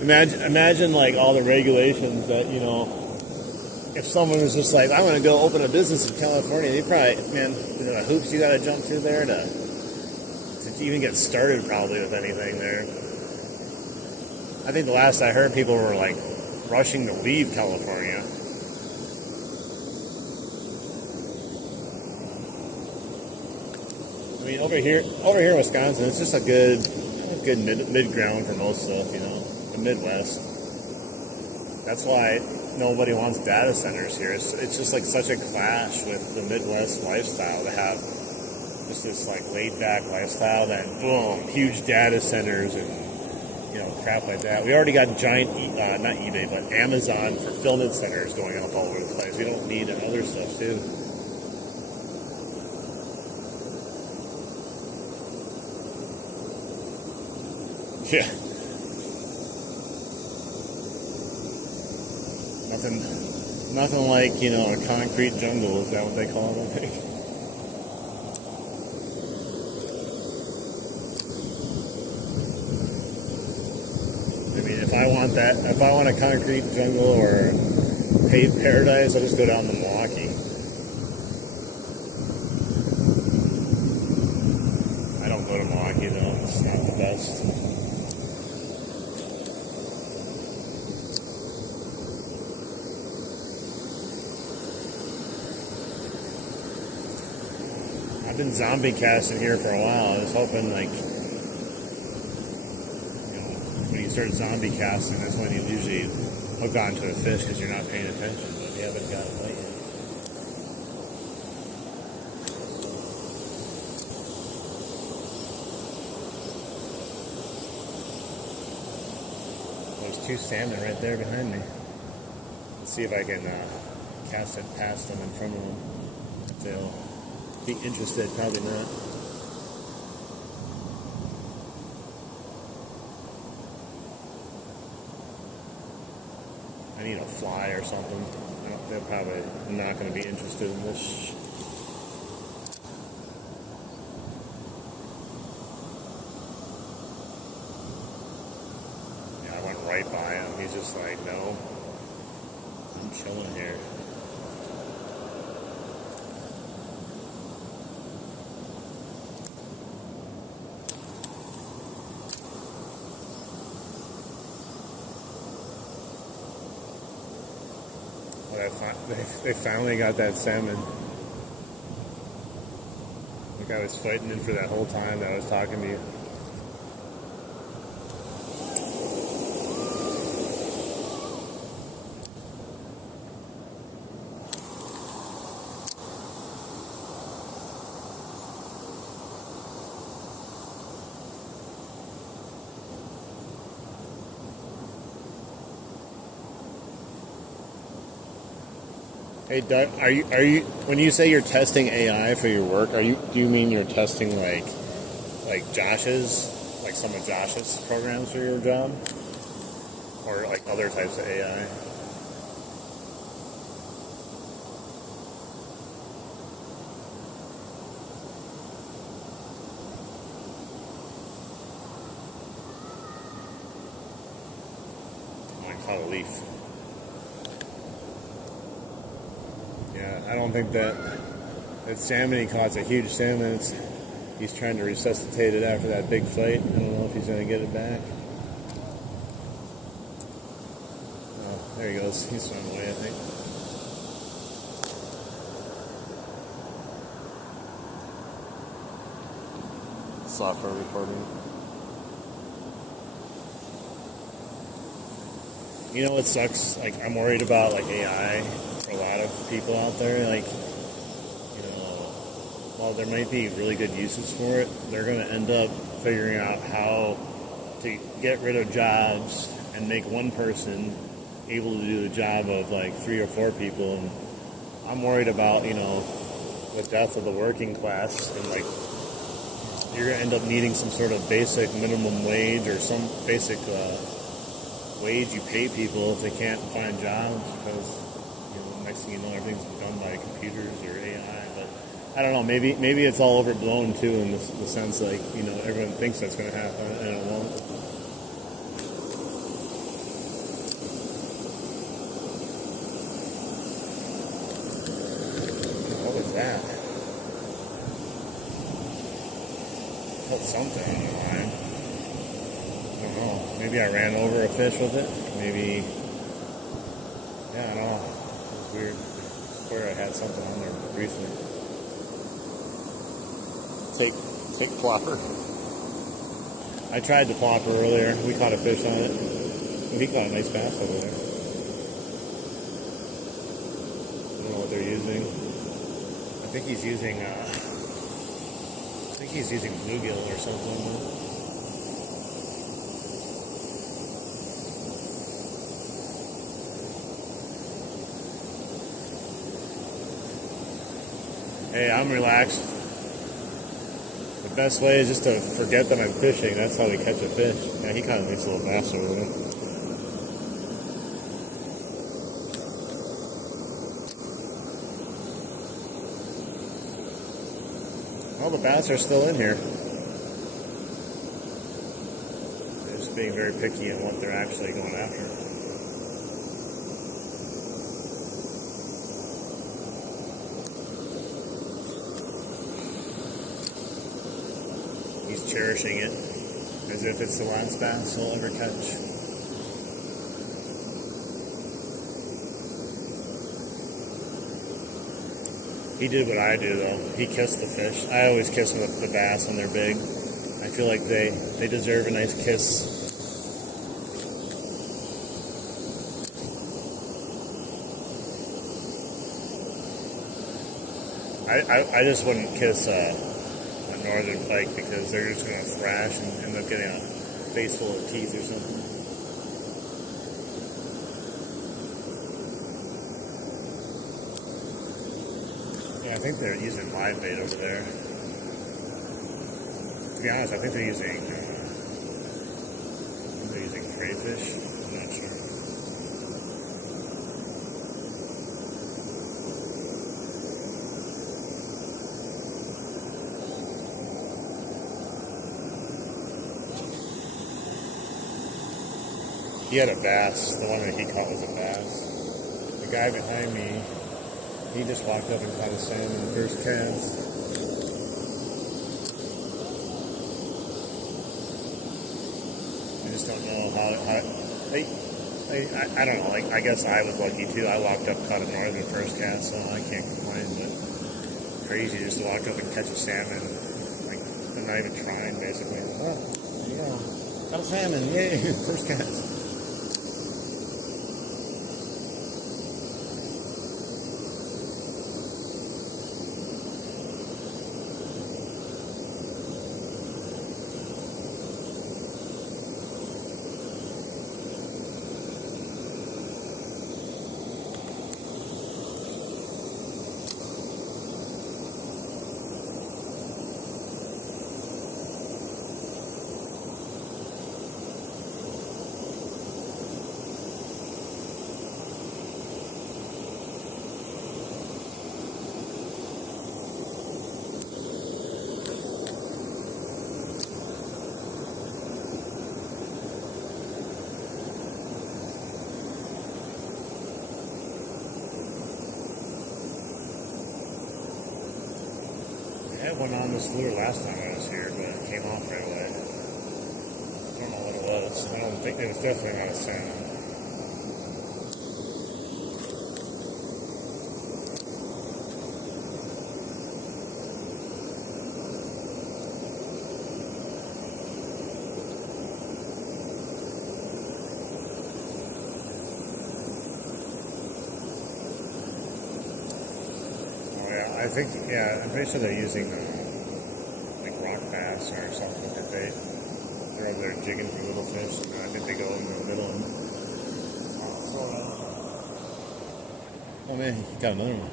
Imagine like all the regulations that, if someone was just like, I'm going to go open a business in California, they probably, the hoops you got to jump through there to even get started probably with anything there. I think the last I heard, people were like rushing to leave California. I mean, over here in Wisconsin, it's just a good mid ground for most stuff, the Midwest. That's why nobody wants data centers here. It's just like such a clash with the Midwest lifestyle to have just this like laid back lifestyle, then boom, huge data centers and crap like that. We already got giant, not eBay, but Amazon fulfillment centers going up all over the place. We don't need other stuff too. Yeah. Nothing like, a concrete jungle, is that what they call it, I think? I mean, if I want a concrete jungle or a paved paradise, I'll just go down to Milwaukee. I don't go to Milwaukee though, it's not the best. I've been zombie casting here for a while. I was hoping, when you start zombie casting, that's when you usually hook onto a fish because you're not paying attention, but you haven't got it right yet. There's 2 salmon right there behind me. Let's see if I can cast it past them in front of them. If they'll be interested, probably not. I need a fly or something. They're probably not going to be interested in this. Yeah, I went right by him. He's just like, no, I'm chilling here. They finally got that salmon. Like I was fighting in for that whole time that I was talking to you. Hey Doug, are you when you say you're testing AI for your work, do you mean you're testing like some of Josh's programs for your job, or like other types of AI? I caught a leaf. Yeah, I don't think that salmon he caught's a huge salmon. He's trying to resuscitate it after that big fight. I don't know if he's going to get it back. Oh, There he goes. He's swimming away, I think. Software recording. You know what sucks? Like, I'm worried about like AI for a lot of people out there. Like, you know, while there might be really good uses for it, they're going to end up figuring out how to get rid of jobs and make one person able to do the job of like 3 or 4 people. And I'm worried about, you know, the death of the working class, and like you're going to end up needing some sort of basic minimum wage or some basic wage you pay people if they can't find jobs, because, you know, next thing you know, everything's done by computers or AI. But I don't know, maybe it's all overblown too, in the sense, like, you know, everyone thinks that's going to happen and it won't. What was that? Felt something on the line. I don't know. Maybe I ran over a fish with it. Maybe. Yeah, I don't know. It was weird. I swear I had something on there briefly. Take plopper. I tried the plopper earlier. We caught a fish on it. He caught a nice bass over there. I don't know what they're using. I think he's using bluegill or something. Hey, I'm relaxed. The best way is just to forget that I'm fishing. That's how we catch a fish. Yeah, he caught a nice little bass over there. Well, the bass are still in here. They're just being very picky on what they're actually going after. He's cherishing it as if it's the last bass he'll ever catch. He did what I do, though. He kissed the fish. I always kiss the bass when they're big. I feel like they deserve a nice kiss. I just wouldn't kiss a northern pike, because they're just going to thrash and end up getting a face full of teeth or something. Yeah, I think they're using live bait over there. To be honest, I think they're using crayfish. I'm not sure. He had a bass. The one that he caught was a bass. The guy behind me, he just walked up and caught a salmon first cast. I just don't know how I don't know. Like, I guess I was lucky too. I walked up, caught a northern first cast, so I can't complain. But crazy just to walk up and catch a salmon. Like, they're not even trying, basically. Oh, there you go. Got a salmon! Yay! First cast. I had one on this lure last time I was here, but it came off right away. I don't know what it was. I don't think it was definitely not a salmon. I think, yeah, I'm pretty sure they're using like rock bass or something that they're over there jigging for little fish. And I think they go in the middle and throw it out. Oh man, he got another one.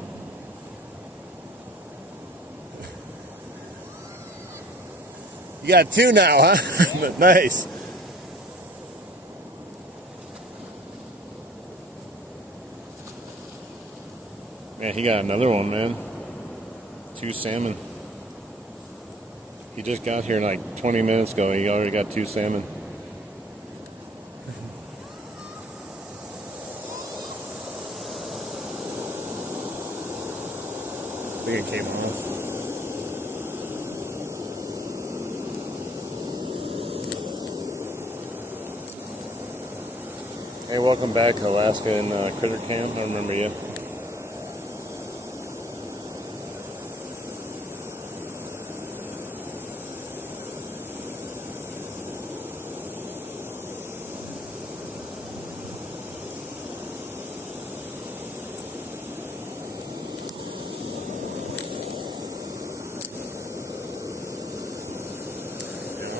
You got two now, huh? Nice. Man, he got another one, man. 2 salmon. He just got here like 20 minutes ago. He already got 2 salmon. I think it came off. Hey, welcome back, Alaska and Critter Camp. I remember you.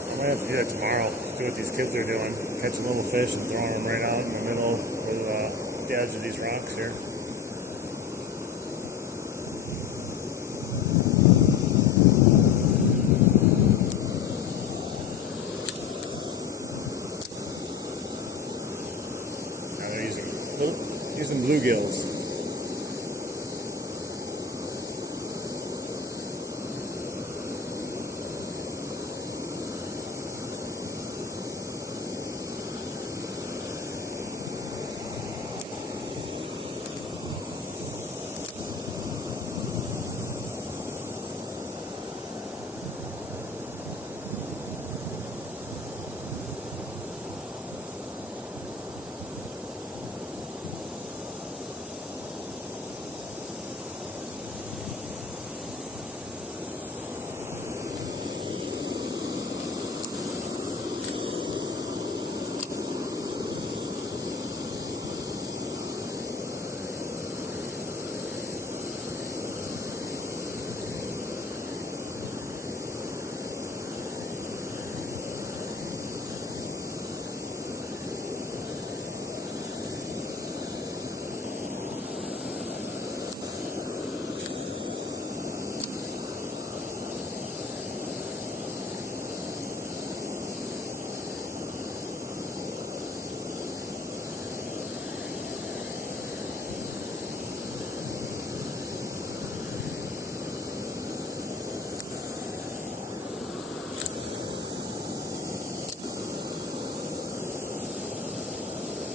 I might have to do that tomorrow. Do what these kids are doing. Catching little fish and throwing them right out in the middle of the edge of these rocks here. Now they're using bluegills.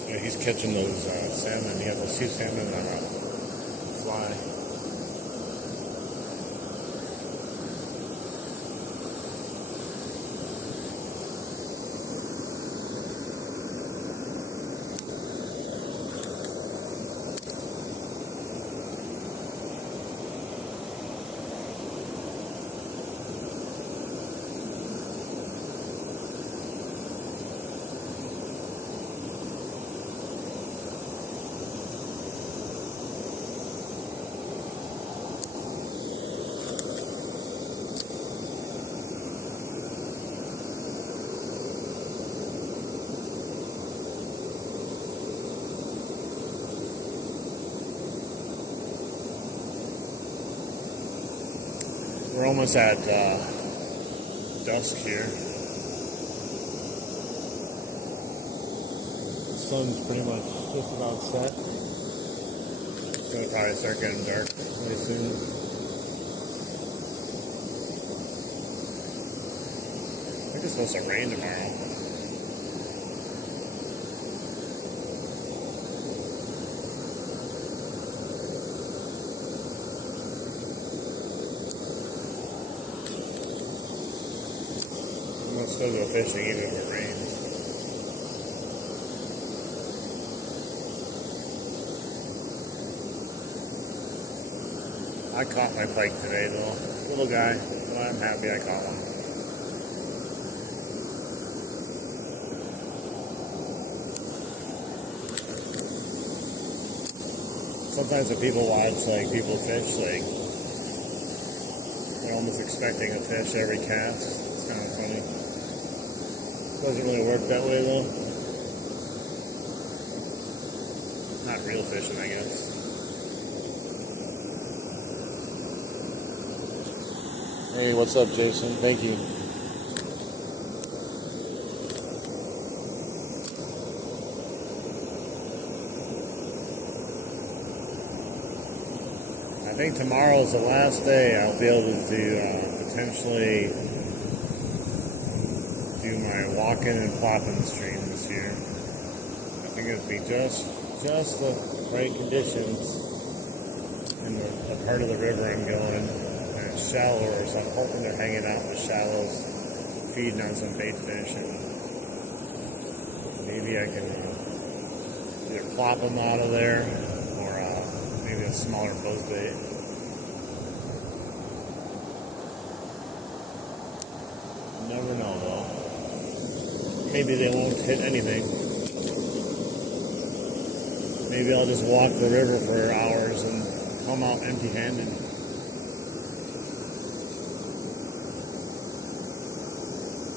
Yeah, he's catching those salmon. He has those 2 salmon on a fly. We're almost at dusk here. The sun's pretty much just about set. It's gonna probably start getting dark really soon. I think it's supposed to rain tomorrow. Still go fishing even if it rains. I caught my pike today though. Little guy. Well, I'm happy I caught one. Sometimes when people watch like people fish, like They're almost expecting a fish every cast. It's kind of funny. Doesn't really work that way though. Not real fishing, I guess. Hey, what's up, Jason? Thank you. I think tomorrow's the last day I'll be able to potentially do my walking and plopping stream this year. I think it'd be just the right conditions in the part of the river I'm going. And it's shallower, so I'm hoping they're hanging out in the shallows, feeding on some bait fish, and maybe I can either plop them out of there or maybe a smaller buzzbait. Never know though. Maybe they won't hit anything. Maybe I'll just walk the river for hours and come out empty-handed.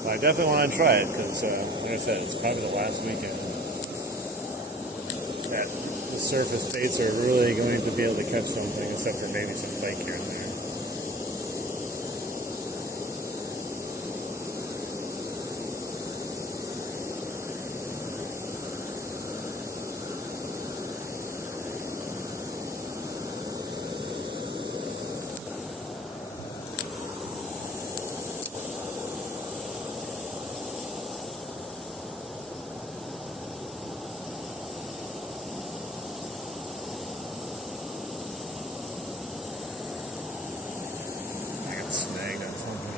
But I definitely want to try it because, like I said, it's probably the last weekend that the surface baits are really going to be able to catch something, except for maybe some pike here and there. Snagged on something.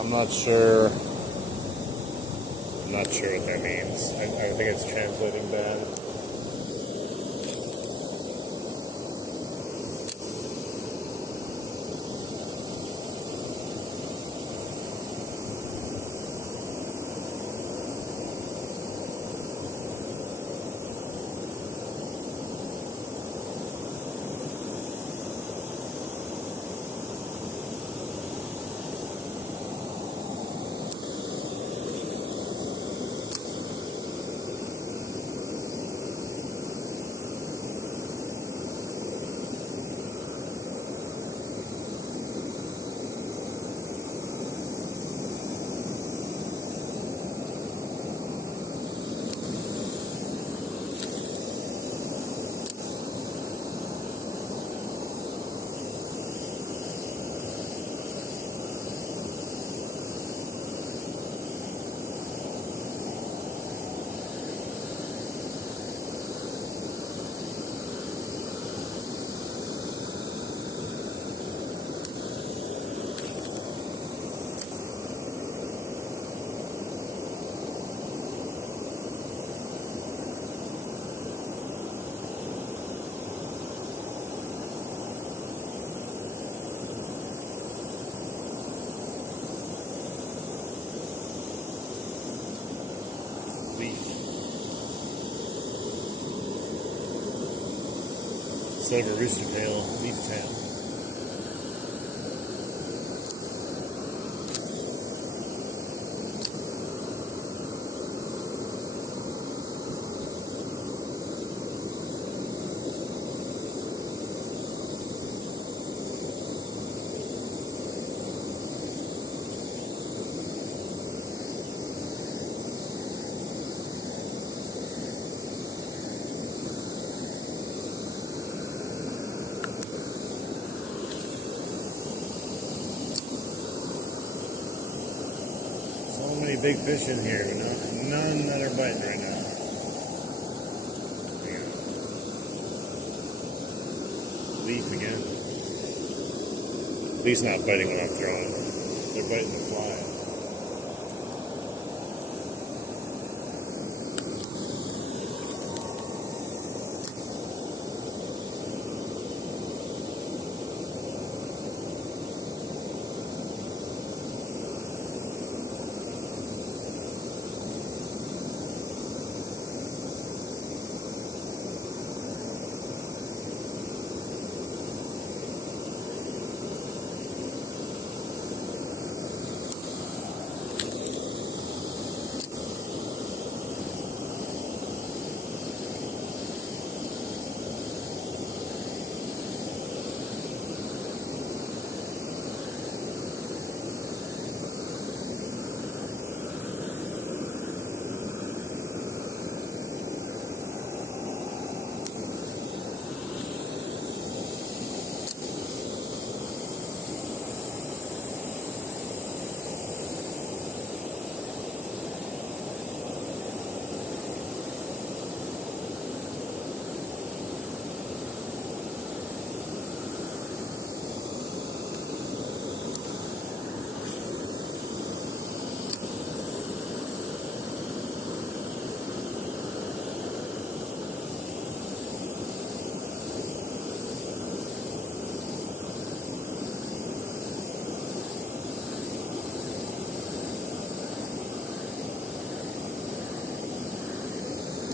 I'm not sure what that means. I think it's translating bad. Silver rooster tail, leaf tail. Pretty big fish in here, but none that are biting right now. Leaf again. At least not biting when I'm throwing. They're biting the fly.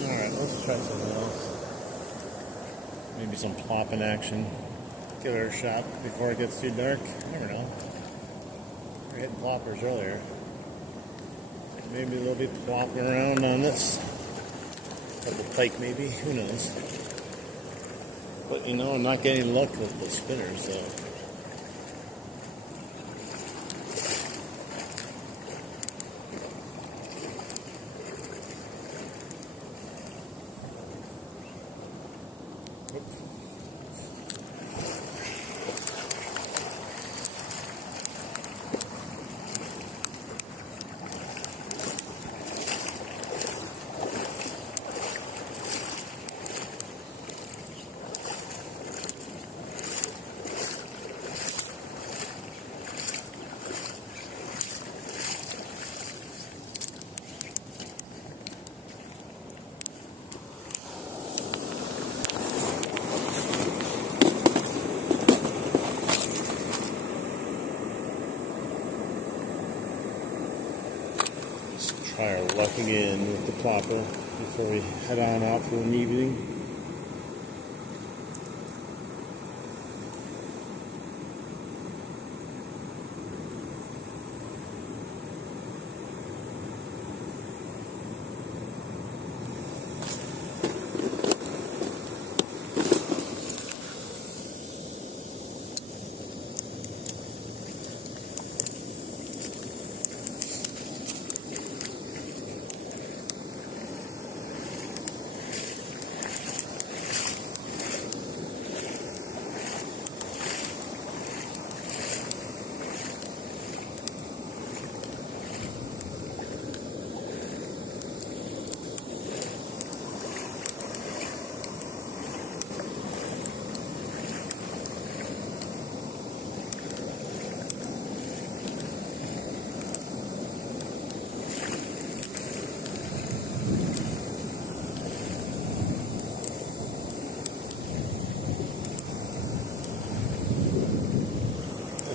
Alright, let's try something else. Maybe some plopping action. Give her a shot before it gets too dark. Never know. We were hitting ploppers earlier. Maybe they'll be plopping around on this. Couple pike maybe, who knows. But you know, I'm not getting luck with the spinners, so. Try our luck again with the plopper before we head on out for an evening.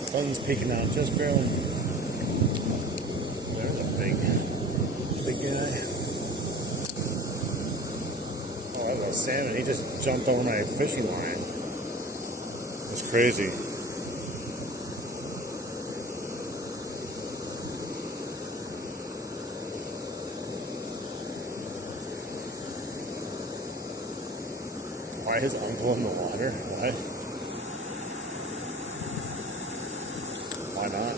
Sun's peeking out just barely. There's a big guy. Oh, that was a salmon. He just jumped over my fishing line. It's crazy. Why is uncle in the water? Why? Why not?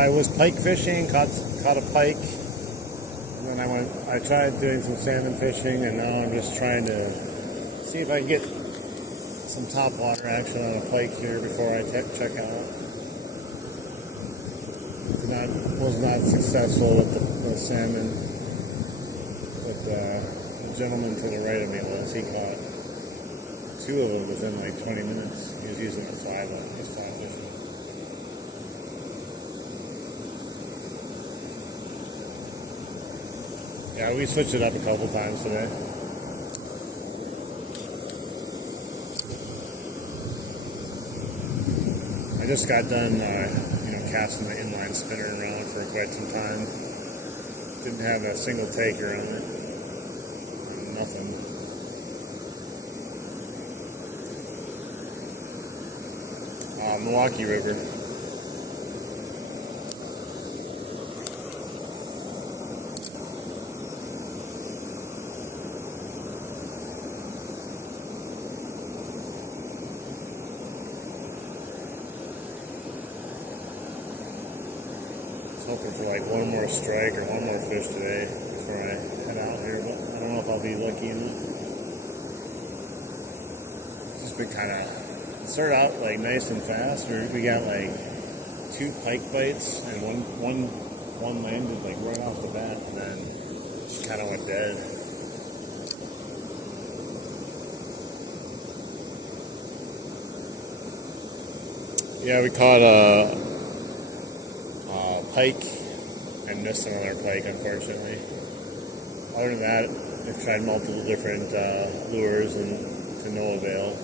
I was pike fishing, caught a pike, and then I tried doing some salmon fishing, and now I'm just trying to see if I can get some top water action on a pike here before I check out. Was not successful with the salmon, but the gentleman to the right of me was. He caught 2 of them within like 20 minutes. He was using a fly fishing. Yeah, we switched it up a couple times today. I just got done, casting the inline spinner around for quite some time. Didn't have a single taker on it. Nothing. Milwaukee River. Hoping for like one more strike or one more fish today before I head out here, but I don't know if I'll be lucky enough. It's just been kind of started out like nice and fast. We got like 2 pike bites and one landed like right off the bat, and then just kind of went dead. Yeah, we caught pike and missed another pike, unfortunately. Other than that, I've tried multiple different lures and to no avail.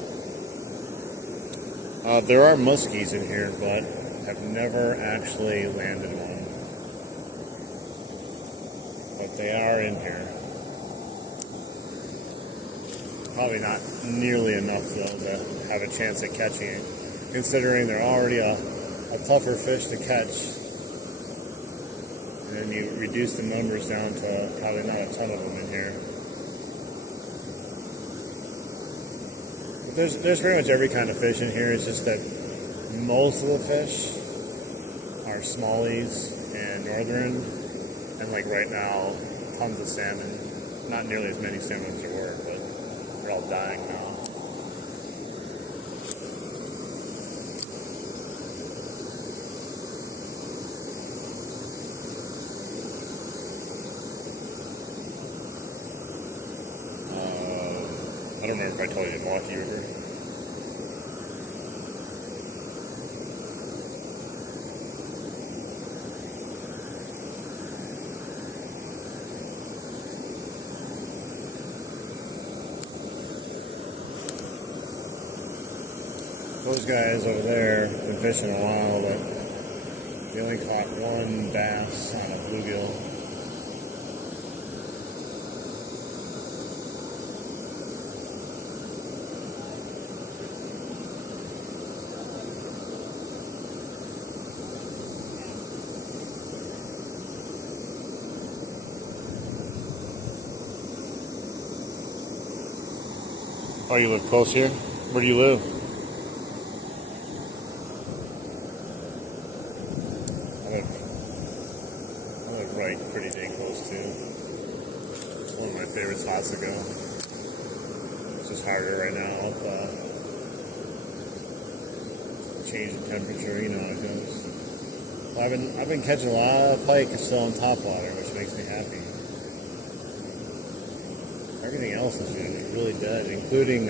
There are muskies in here, but have never actually landed one. But they are in here. Probably not nearly enough, though, to have a chance at catching it, considering they're already a tougher fish to catch. And you reduce the numbers down to probably not a ton of them in here. But there's pretty much every kind of fish in here. It's just that most of the fish are smallies and northern, and like right now, tons of salmon. Not nearly as many salmon as there were, but they're all dying now. I don't remember if I told you Milwaukee River. Those guys over there have been fishing a while, but they only caught 1 bass on a bluegill. Oh, you live close here? Where do you live? I live right pretty dang close too. It's one of my favorite spots to go. It's just harder right now with change in temperature, you know how it goes. Well, I've been catching a lot of pike still on top water, which makes me happy. Everything else is really dead, including,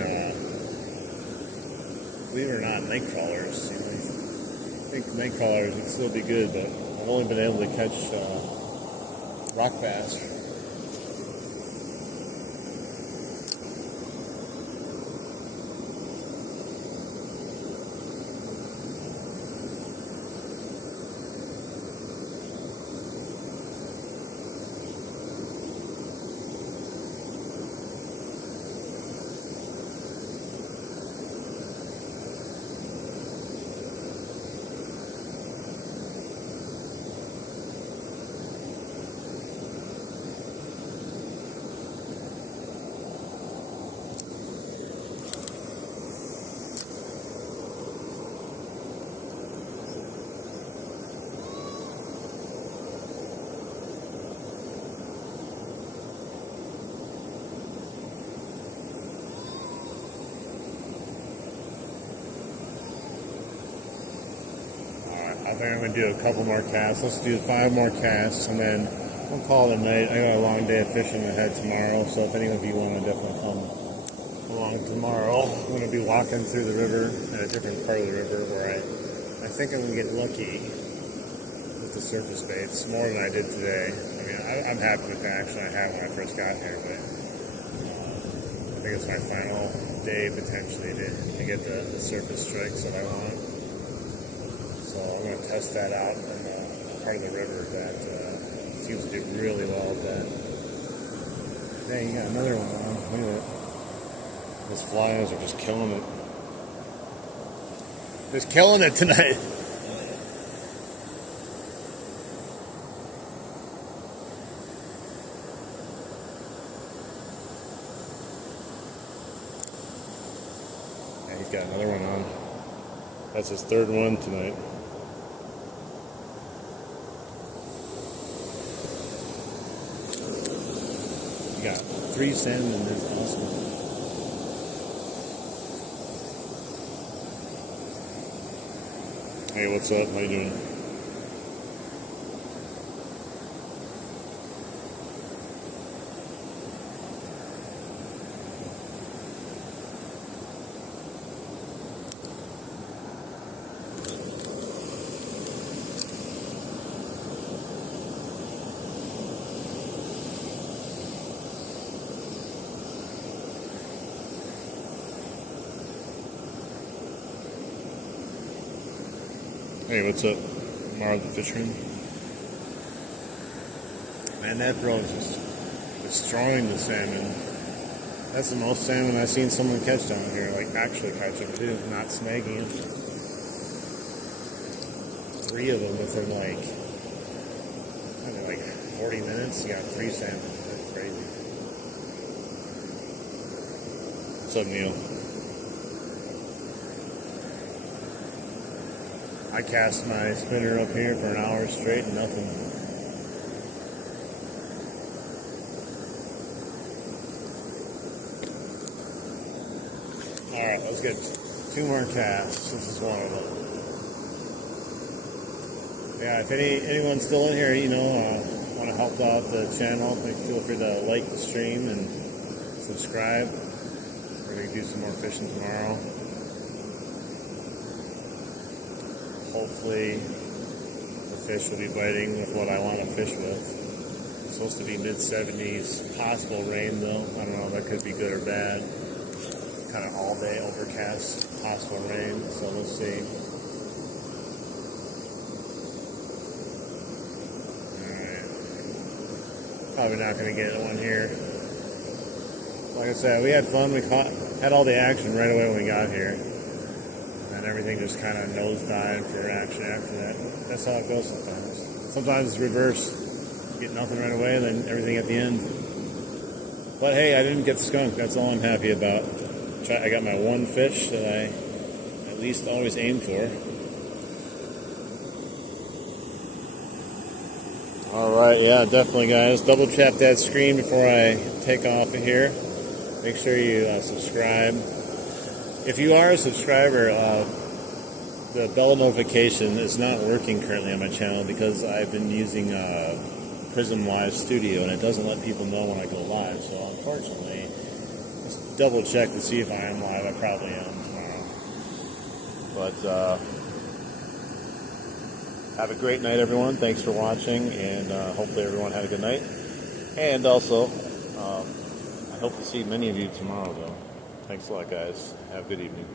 believe it or not, night crawlers. You know, I think night crawlers would still be good, but I've only been able to catch rock bass. think I'm going to do a couple more casts. Let's do 5 more casts, and then we'll call it a night. I got a long day of fishing ahead tomorrow, so if any of you want to definitely come along tomorrow, I'm going to be walking through the river at a different part of the river where I think I'm going to get lucky with the surface baits more than I did today. I mean, I'm happy with the action I had when I first got here, but I think it's my final day potentially to get the surface strikes that I want. So I'm going to test that out in the part of the river that seems to do really well with that. Hey, you got another one on. Look at that. Those flies are just killing it. Just killing it tonight. Yeah, he's got another one on. That's his 3rd one tonight. You got 3 salmon. That's awesome. Hey, what's up? How you doing? Hey, what's up? Mara the fisherman. Man, that bro is just destroying the salmon. That's the most salmon I've seen someone catch down here. Like, actually catch them too, not snagging them. 3 of them within like 40 minutes. You got 3 salmon. That's crazy. What's up, Neil? I cast my spinner up here for an hour straight and nothing. Alright, let's get 2 more casts. This is one of them. Yeah, if anyone's still in here, want to help out the channel, feel free to like the stream and subscribe. We're going to do some more fishing tomorrow. Hopefully the fish will be biting with what I want to fish with. It's supposed to be mid-70s, possible rain though. I don't know, that could be good or bad. Kind of all day overcast, possible rain, so let's see. Alright. Probably not going to get one here. Like I said, we had fun. We had all the action right away when we got here. And everything just kind of nosedived for action after that. That's how it goes sometimes. Sometimes it's reverse. You get nothing right away, and then everything at the end. But hey, I didn't get skunk. That's all I'm happy about. I got my 1 fish that I at least always aim for. Alright, yeah, definitely, guys. Double tap that screen before I take off of here. Make sure you subscribe. If you are a subscriber, the bell notification is not working currently on my channel because I've been using Prism Live Studio and it doesn't let people know when I go live. So unfortunately, just double check to see if I am live. I probably am tomorrow. But have a great night, everyone. Thanks for watching, and hopefully everyone had a good night. And also, I hope to see many of you tomorrow, though. Thanks a lot, guys. Have a good evening.